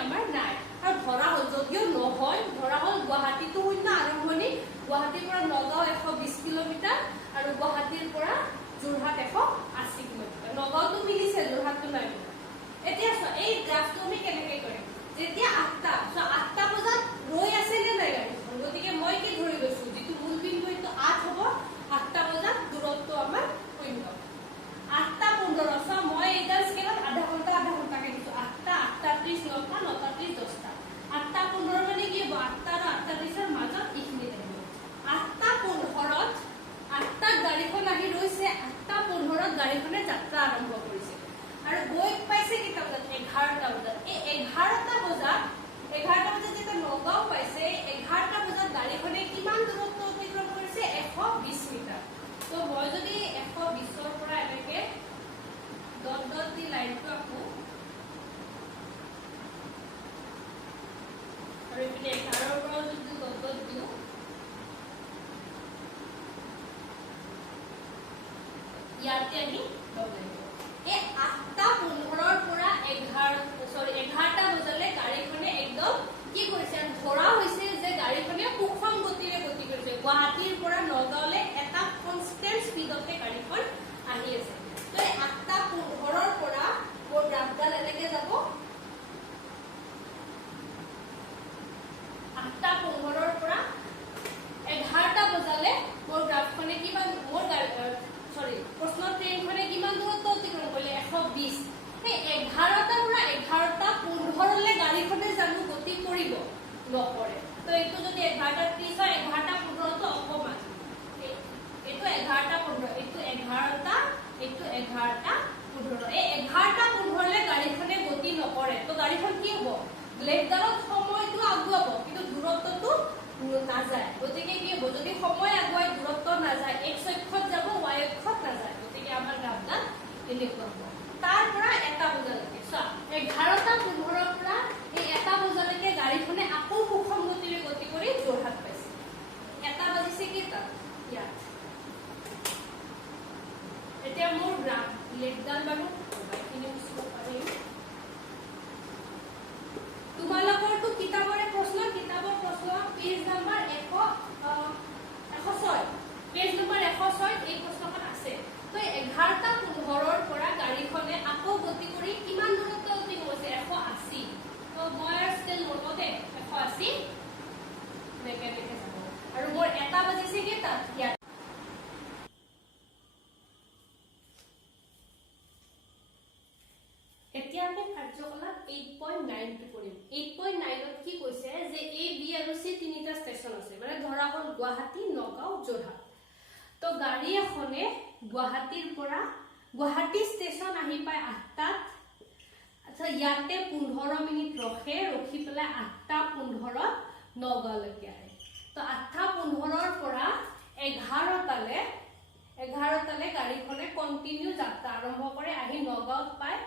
আমাৰ নাই আৰু ধৰা হ'ল যদিও নহয় ধৰা হ'ল গুৱাহাটীটো শূন্য আৰম্ভণি গুৱাহাটীৰ পৰা নগাঁও 120 কিলোমিটাৰ আৰু গুৱাহাটীৰ পৰা যোৰহাট 180 কিলোমিটাৰ নগাঁওটো মিলিছে যোৰহাটটো নাই এতিয়া চোৱা এই গ্ৰাফটো আমি কেনেকৈ কৰিম যেতিয়া 8টা বজাত ৰৈ আছে নে নাই গাড়ীখন গতিকে মই কি ধৰি লৈছো যিটো মূল বিন্দু এইটো 8 হ'ব 8টা বজাত দূৰত্ব আমাৰ 0 8:15 চোৱা মই এইডাল স্কেলত আধা ঘণ্টা কাটিছো 8টা 8:30 9টা 9:30 10টা 8:15 মানে কি হ'ব 8টা আৰু 8:30 ৰ মাজত এইখিনি থাকিব 8:15ত 8টাত গাড়ীখন আহি ৰৈছে 8:15ত গাড়ীখনে যাত্ৰা আৰম্ভ কৰিছে আৰু গৈ পাইছে কেইটা বজাত 11টা বজাত এই 11টা বজাত যেতিয়া নগাঁও পাইছে 11টা বজাত গাড়ীখনে কিমান দূৰত্ব অতিক্ৰম কৰিছে 120 মিটাৰ তো মই যদি 120ৰ পৰা এনেকে ডট দি লাইনটো আকো আৰু ইপিনে 11ৰ পৰা যদি ডট দিও ইয়াতে আহি এই 8:15ৰ পৰা 11টা বজালৈ গাড়ীখনে একদম কি কৰিছে ধৰা হৈছে যে গাড়ীখনে সুষম গতিৰে গতি কৰিছে গুৱাহাটীৰ পৰা নগাঁৱলৈ এটা কনষ্টেন্ট স্পীডতে গাড়ীখন আহি আছে তো এই 8:15ৰ পৰা মোৰ গ্ৰাফডাল এনেকে যাব 8:15ৰ পৰা 11টা বজালৈ মোৰ গ্ৰাফখনে কিমান মোৰ প্ৰশ্ন ট্ৰেইনখনে কিমান দূৰত্ব অতিক্ৰম কৰিলে 120 সেই 11টাৰ পৰা 11:15লৈ গাড়ীখনে জানো গতি কৰিব নকৰে তো এইটো যদি 11:30 হয় 11:15 তো অকমান এইটো 11:15 এইটো 11টা এইটো 11:15 এই 11:15লৈ গাড়ীখনে গতি নকৰে তো গাড়ীখন কি হ'ব ব্লেডডালত সময়টো আগুৱাব কিন্তু দূৰত্বটো নাযায় গতিকে কি হ'ব যদি সময় আগুৱাই দূৰত্ব নাযায় x অক্ষত যাব y অক্ষত নাযায় গতিকে আমাৰ গ্ৰাফডাল এনেকুৱা হ'ব তাৰ পৰা 1টা বজালৈকে চোৱা 11:15ৰ পৰা এই 1টা বজালৈকে গাড়ীখনে আকৌ সুষম গতিৰে গতি কৰি যোৰহাট পাইছে 1টা বাজিছে কেইটা ইয়াত এতিয়া মোৰ গ্ৰাফ ব্লেডডাল বাৰু এইখিনি বুজিব পাৰিম তোমালোকৰটো কিতাপৰ প্ৰশ্ন পেজ নম্বৰ 106 পেজ নম্বৰ 106 এই প্ৰশ্নখন আছে তো 11:15ৰ পৰা গাড়ীখনে আকৌ গতি কৰি কিমান দূৰত্ব অতিক্ৰম কৰিছে 180 তো মই ষ্টিল মনতে 180 দেখে যাব আৰু মোৰ 1টা বাজিছে কেইটা ইয়াত এতিয়া আমি কাৰ্যকলাপ 8.9 টো কৰিম 8.9 ত কি কৈছে যে A B আৰু C তিনিটা ষ্টেচন আছে মানে ধৰা হ'ল গুৱাহাটী নগাঁও যোৰহাট তো গাড়ী এখনে গুৱাহাটীৰ পৰা গুৱাহাটী ষ্টেচন আহি পায় 8টাত আচ্ছা ইয়াতে 15 মিনিট ৰখি পেলাই 8:15ত নগাঁওলৈকে আহে তো 8:15ৰ পৰা 11টালে গাড়ীখনে কন্টিনিউ যাত্ৰা আৰম্ভ কৰে আহি নগাঁৱত পায়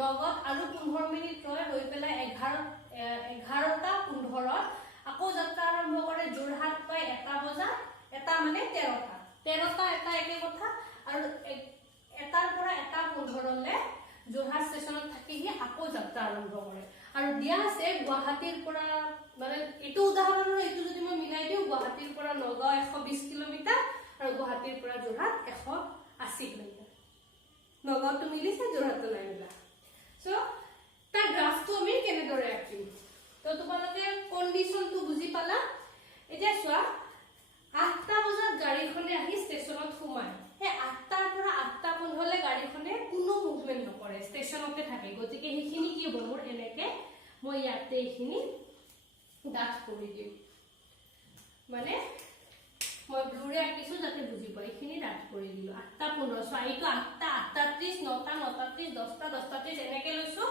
নগাঁৱত আৰু 15 মিনিট ৰৈ পেলাই 11:15ত আকৌ যাত্ৰা আৰম্ভ কৰে যোৰহাট পায় 1টা বজাত 1টা মানে 13টা একে কথা আৰু 1টাৰ পৰা 1:15লৈ যোৰহাট ষ্টেচনত থাকিহি আকৌ যাত্ৰা আৰম্ভ কৰে আৰু দিয়া আছে গুৱাহাটীৰ পৰা মানে এইটো উদাহৰণৰ এইটো যদি মই মিলাই দিওঁ গুৱাহাটীৰ পৰা নগাঁও 120 কিলোমিটাৰ আৰু গুৱাহাটীৰ পৰা যোৰহাট 180 কিলোমিটাৰ নগাঁওটো মিলিছে যোৰহাটটো নাই মিলা সো তাৰ গ্ৰাফটো আমি কেনেদৰে আঁকিম তো তোমালোকে কন্ডিশনটো বুজি পালা এতিয়া চোৱা 8টা বজাত গাড়ীখনে আহি ষ্টেচনত সোমায় সেই 8টাৰ পৰা 8:15লৈ গাড়ীখনে কোনো মুভমেন্ট নকৰে ষ্টেচনতে থাকে গতিকে সেইখিনি কি হ'ব মোৰ এনেকে মই ইয়াতে এইখিনি ডাট কৰি দিম মানে মই ব্লুৰে আঁকিছো যাতে বুজি পায় এইখিনি ডাট কৰি দিলো 8:15 চোৱা এইটো 8টা 8:30 9টা 9:30 10টা 10:30 এনেকে লৈছো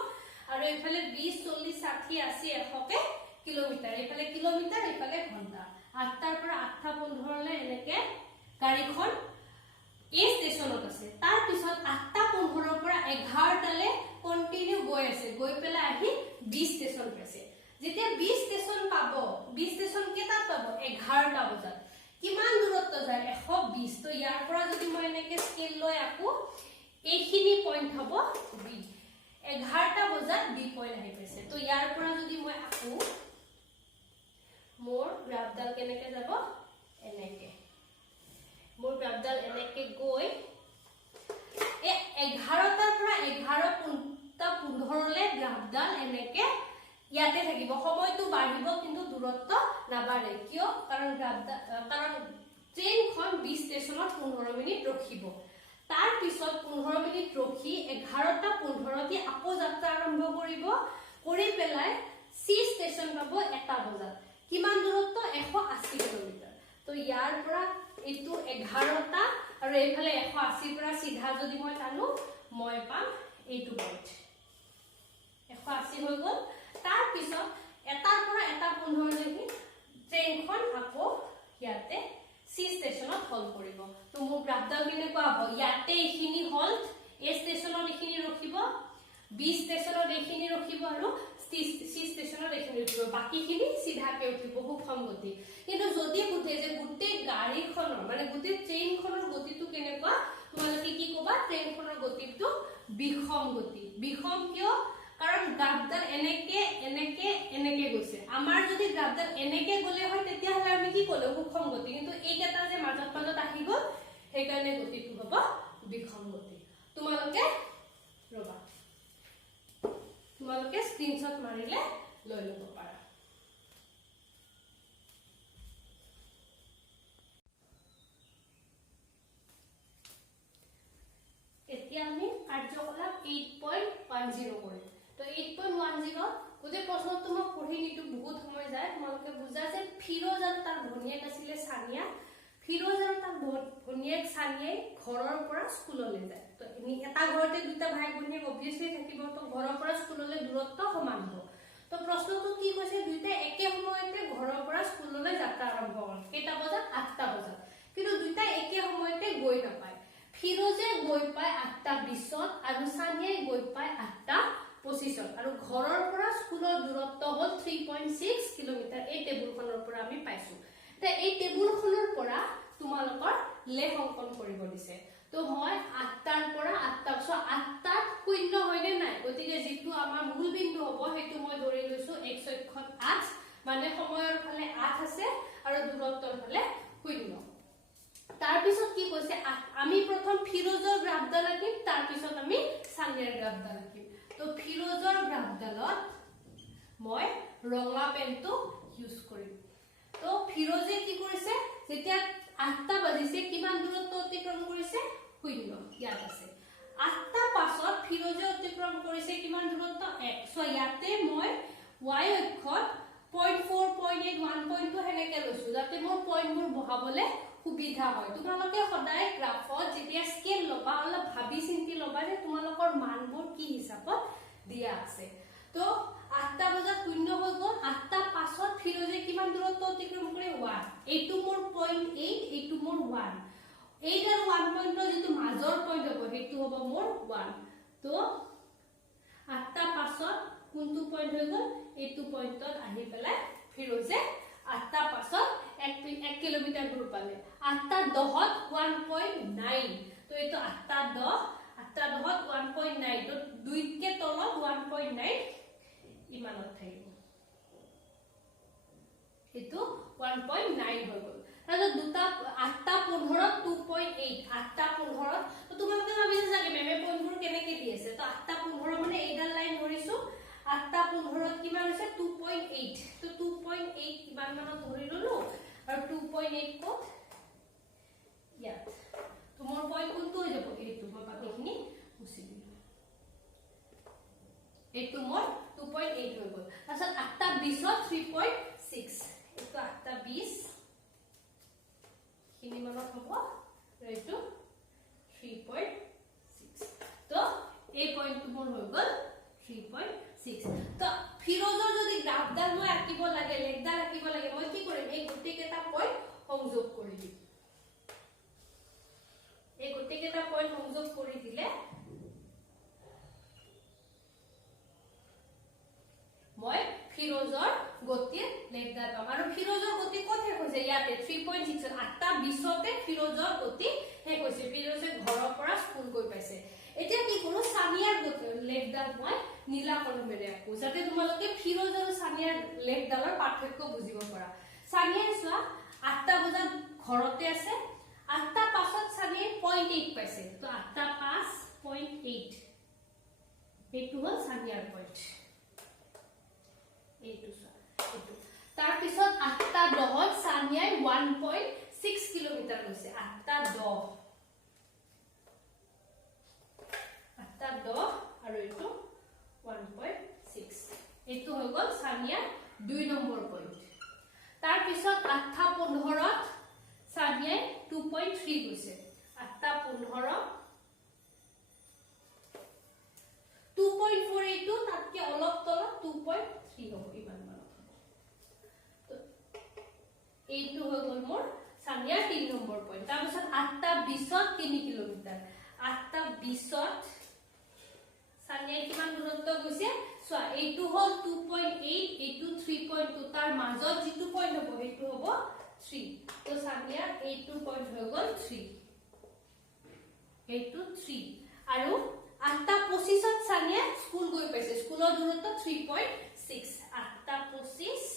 আৰু এইফালে 20 40 60 80 100 কিলোমিটাৰ এইফালে কিলোমিটাৰ এইফালে ঘণ্টা 8টাৰ পৰা 8:15লৈ এনেকে গাড়ীখন এই ষ্টেচনত আছে তাৰ পিছত 8:15ৰ পৰা 11টালৈ কন্টিনিউ গৈ আছে গৈ পেলাই আহি 20 ষ্টেচন পাইছে যেতিয়া 20 ষ্টেচন পাব 20 ষ্টেচন কেইটা পাব 11টা বজাত কিমান দূৰত্ব যায় 120 তো ইয়াৰ পৰা যদি মই এনেকে স্কেল লৈ আকো এইখিনি পইণ্ট হ'ব 11টা বজাত বি পইণ্ট আহি পাইছে তো ইয়াৰ পৰা যদি মই আকো মোৰ গ্ৰাফডাল কেনেকে যাব এনেকে মোৰ গ্ৰাফডাল এনেকে গৈ এ 11টাৰ পৰা 11:15 লে গ্ৰাফডাল এনেকে ইয়াতে থাকিব সময়টো বাঢ়িব কিন্তু দূৰত্ব নাবাঢ়ে কিয় কাৰণ ট্ৰেইনখন 20 ষ্টেচনত 15 মিনিট ৰখিব তাৰ পিছত 15 মিনিট ৰখি 11:15 তে আকৌ যাত্ৰা আৰম্ভ কৰিব কৰি পেলাই সি ষ্টেচন পাব 1টা বজাত কিমান দূৰত্ব 180 কিলোমিটাৰ তো ইয়াৰ পৰা এটো 11টা আৰু এইফালে 180 পৰা সিধা যদি মই টানো মই পাম এইটো পইণ্ট 180 হৈ গল তাৰ পিছত এটাৰ পৰা 1:15 লৈকে ট্ৰেইনখন আকৌ ইয়াতে সি ষ্টেচনত হল কৰিব তো মোৰ গ্ৰাফডাল কেনেকুৱা হ'ব ইয়াতে এখিনি হল এ ষ্টেচনত এখিনি ৰখিব বি ষ্টেচনত এখিনি ৰখিব আৰু সি ষ্টেচনত এখিনি ৰখিব বাকিখিনি সিধাকে উঠিব সুষম গতি কিন্তু যদি বুঝে যে গুটে গাড়ীখনৰ মানে গুটে ট্ৰেইনখনৰ গতিটো কেনেকুৱা তোমালোকে কি কবা ট্ৰেইনখনৰ গতিটো বিষম গতি বিষম কিয় কাৰণ গ্ৰাফডাল এনেকে এনেকে এনেকে গৈছে আমাৰ যদি গ্ৰাফডাল এনেকে গলে হয় তেতিয়া হলে আমি কি কলো সুষম গতি কিন্তু এইকেটা যে মাজত আহি গল সেই কাৰণে গতিটো হ'ব বিষম গতি তোমালোকে ৰবা তোমালোকে স্ক্ৰিনশ্বট মাৰিলে লৈ লব পাৰা এতিয়া আমি কাৰ্যকলাপ 8.10 কৰিম তো 8.10 গোটে প্ৰশ্নটো মই পঢ়ি নিটো বহুত সময় যায় তোমালোকে বুজা যে ফিৰোজ আৰু তাৰ ভনিয়েক আছিল সানিয়া ফিৰোজ আৰু তাৰ ভনিয়েক সানিয়াই ঘৰৰ পৰা স্কুললৈ যায় তো এটা ঘৰতে দুটা ভাই ভনিয়েক অবভিয়াসলি থাকিব তো ঘৰৰ পৰা স্কুললৈ দূৰত্ব সমান হ'ব তো প্ৰশ্নটো কি কৈছে দুইটা একে সময়তে ঘৰৰ পৰা স্কুললৈ যাত্ৰা আৰম্ভ কৰে কেটা বজাত 8টা বজাত কিন্তু দুইটা একে সময়তে গৈ নাপায় ফিৰোজে গৈ পায় 8টা 20ত আৰু সানিয়াই গৈ পায় 8টা 25ত আৰু ঘৰৰ পৰা স্কুলৰ দূৰত্ব হ'ল 3.6 কিলোমিটাৰ এই টেবুলখনৰ পৰা আমি পাইছো তে এই টেবুলখনৰ পৰা তোমালোকৰ লেখ অংকন কৰিব দিছে তো মই 8টাৰ পৰা 8টা 8টাত শূন্য হয়নে নাই গতিকে যেটো আমাৰ মূল বিন্দু হ'ব হেতু মই ধৰি লৈছো x অক্ষত 8 মানে সময়ৰ ফালে 8 আছে আৰু দূৰত্বৰ ফালে 0 তাৰ পিছত কি কৈছে আমি প্ৰথম ফিৰোজৰ গ্ৰাফডাল আঁকিম তাৰ পিছত আমি সানিয়াৰ গ্ৰাফডাল আঁকিম তো ফিৰোজৰ গ্ৰাফডালত মই ৰঙা পেনটো ইউজ কৰিম তো ফিৰোজে কি কৰিছে যেতিয়া 8টা বাজিছে কিমান দূৰত্ব অতিক্ৰম কৰিছে 0 ইয়াত আছে 8টা পাছত ফিৰোজে অতিক্ৰম কৰিছে কিমান দূৰত্ব 1 সো ইয়াতে মই y অক্ষত 0.4 0.8 1.2 হেনেকে লৈছো যাতে মোৰ পইণ্টবোৰ বহাবলে সুবিধা হয় তোমালোকে সদায় গ্ৰাফত যেতিয়া স্কেল লবা অলপ ভাবি চিন্তি লবা যে তোমালোকৰ মানবোৰ কি হিচাপত দিয়া আছে তো 8টা বজাত 0 হৈ গল 8টা পাছত ফিৰোজে কিমান দূৰত্ব অতিক্ৰম কৰে 1 এইটো মোৰ 0.8 এইটো মোৰ 1 8 আৰু 1.2 যেটো মাজৰ পইণ্ট হ'ব হেতু হ'ব মোৰ 1 তো 8টা পাছত কোনটো পইণ্ট হৈ গল এইটো পইণ্টত আহি পেলাই ফিৰোজে 8টা পাছত 1 কিলোমিটাৰ দূৰ পালে 8টা 10ত 1.9 তো এইটো 8টা 10ত 1.9 তো 2 কে তলত 1.9 ইমানত থাকিব এটো 1.9 হৈ গল আৰু দুটা 8টা 15ত 2.8 8টা 15ত তো তোমালোকে ভাবিছা যে মেমে পইণ্টবোৰ কেনেকে দি আছে তো 8টা 15 মানে এইডাল লাইন ধৰিছো 8টা 15ত কিমান হৈছে 2.8 তো 2.8 কিমান মানত ধৰি ললো আৰু 2.8 কত ইয়াত তোমাৰ পইণ্ট কোনটো হৈ যাব এইটো মই বাকিখিনি মুছি দিম এইটো মোৰ 2.8 হৈ গল তাৰছত 8টা 20ত 3.6 এইটো 8টা 20 কিনি মানত হ'ব এইটো 3.6 তো এই পইণ্টটো মোৰ হৈ গল 3.6 তো ফিৰোজৰ যদি গ্ৰাফডাল মই আঁকিব লাগে লেখডাল আঁকিব লাগে মই কি কৰিম এই গুটেকেটা পইণ্ট সংযোগ কৰি দিম এই গুটেকেটা পইণ্ট সংযোগ কৰি দিলে মই ফিৰোজৰ গতিৰ লেখডাল পাম আৰু ফিৰোজৰ গতি কত হৈছে ইয়াতে 3.6 8টা 20তে ফিৰোজৰ গতি হে কৈছে ফিৰোজে ঘৰৰ পৰা স্কুল গৈ পাইছে এতিয়া কি কৰো সানিয়াৰ লেগডাল মই নীলা কলমেৰে আঁকো যাতে তোমালোকে ফিৰোজ আৰু সানিয়াৰ লেগডালৰ পাৰ্থক্য বুজিব পাৰা সানিয়াই চোৱা 8টা বজাত ঘৰতে আছে 8টা 5ত সানিয়াই 0.8 পাইছে তো 8টা 5.8 এইটো হ'ল সানিয়াৰ পইণ্ট এইটো চোৱা এইটো তাৰ পিছত 8টা 10ত সানিয়াই 1.6 কিলোমিটাৰ গৈছে 8টা 10 8টা 10 আৰু এইটো 1.6 এইটো হৈ গ'ল সানিয়াৰ 2 নম্বৰ পইণ্ট তাৰ পিছত 8টা 15ত সানিয়াই 2.3 গৈছে 8টা 15 2.4 এইটো তাতকে অলপ তলত 2.3 হ'ব ইমান মানত তো এইটো হৈ গ'ল মোৰ সানিয়াৰ 3 নম্বৰ পইণ্ট তাৰ পিছত 8টা 20ত 3 কিলোমিটাৰ 8টা 20ত সানিয়াই কিমান দূৰত্ব গৈছে সো এইটো হ'ল 2.8 এইটো 3.2 তাৰ মাজত যেটো পইণ্ট হ'ব সেইটো হ'ব 3 তো সানিয়াৰ এইটো পইণ্ট হৈ গ'ল 3 এইটো 3 আৰু 8টা 25ত সানিয়া স্কুল গৈ পাইছে স্কুলৰ দূৰত্ব 3.6 8টা 25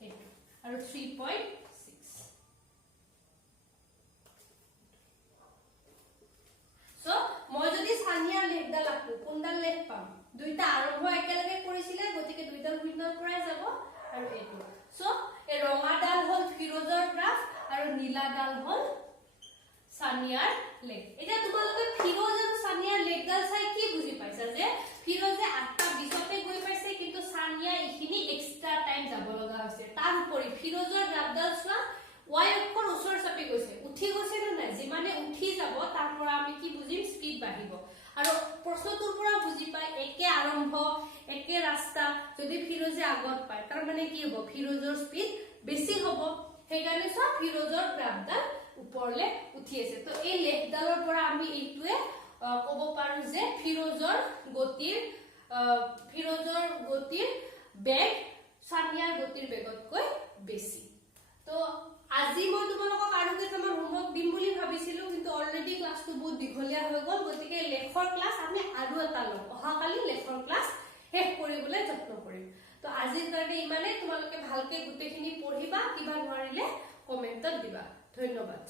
এইটো আৰু 3.6 সো মই যদি সানিয়াৰ লেগডাল আঁকো কোনডাল লেগ পাম দুইটা আৰম্ভ একেলগে কৰিছিলে গতিকে দুইডাল শূন্যৰ পৰাই যাব আৰু এইটো সো এই ৰঙাডাল হ'ল ফিৰোজৰ গ্ৰাফ আৰু নীলাডাল হ'ল সানিয়াৰ লেগ এটা তোমালোকে ফিৰোজ আৰু সানিয়াৰ লেগডাল চাই কি বুজি পাইছা যে ফিৰোজে 8টা 20তে গৈ পাইছে কিন্তু সানিয়া ইখিনি এক্সট্ৰা টাইম যাব লগা হৈছে তাৰ উপৰি ফিৰোজৰ গ্ৰাফডাল চোৱা y অক্ষৰ ওচৰ চাপি গৈছে উঠি গৈছে নে নাই যিমানে উঠি যাব তাৰ পৰা আমি কি বুজিম স্পিড বাঢ়িব আৰু প্ৰশ্নটোৰ পৰা বুজি পাই একে আৰম্ভ একে ৰাস্তা যদি ফিৰোজে আগত পায় তাৰ মানে কি হ'ব ফিৰোজৰ স্পিড বেছি হ'ব সেইকাৰণে সব ফিৰোজৰ গ্ৰাফডাল উপৰলে উঠি আছে তো এই লেগডালৰ পৰা আমি এইটোৱে ক'ব পাৰো যে ফিৰোজৰ গতিৰ বেগ সানিয়াৰ গতিৰ বেগতকৈ বেছি তো আজি মই তোমালোকক আৰু কেইটামান হোমৱৰ্ক দিম বুলি ভাবিছিলো কিন্তু অলৰেডি ক্লাছটো বহুত দীঘলীয়া হৈ গ'ল গতিকে লেখৰ ক্লাছ আমি আৰু এটা ল'ম অহাকালি লেখৰ ক্লাছ শেষ কৰিবলৈ যত্ন কৰিম তো আজিৰ কাৰণে ইমানে তোমালোকে ভালকে গোটেইখিনি পঢ়িবা কিবা নোৱাৰিলে কমেন্টত দিবা ধন্যবাদ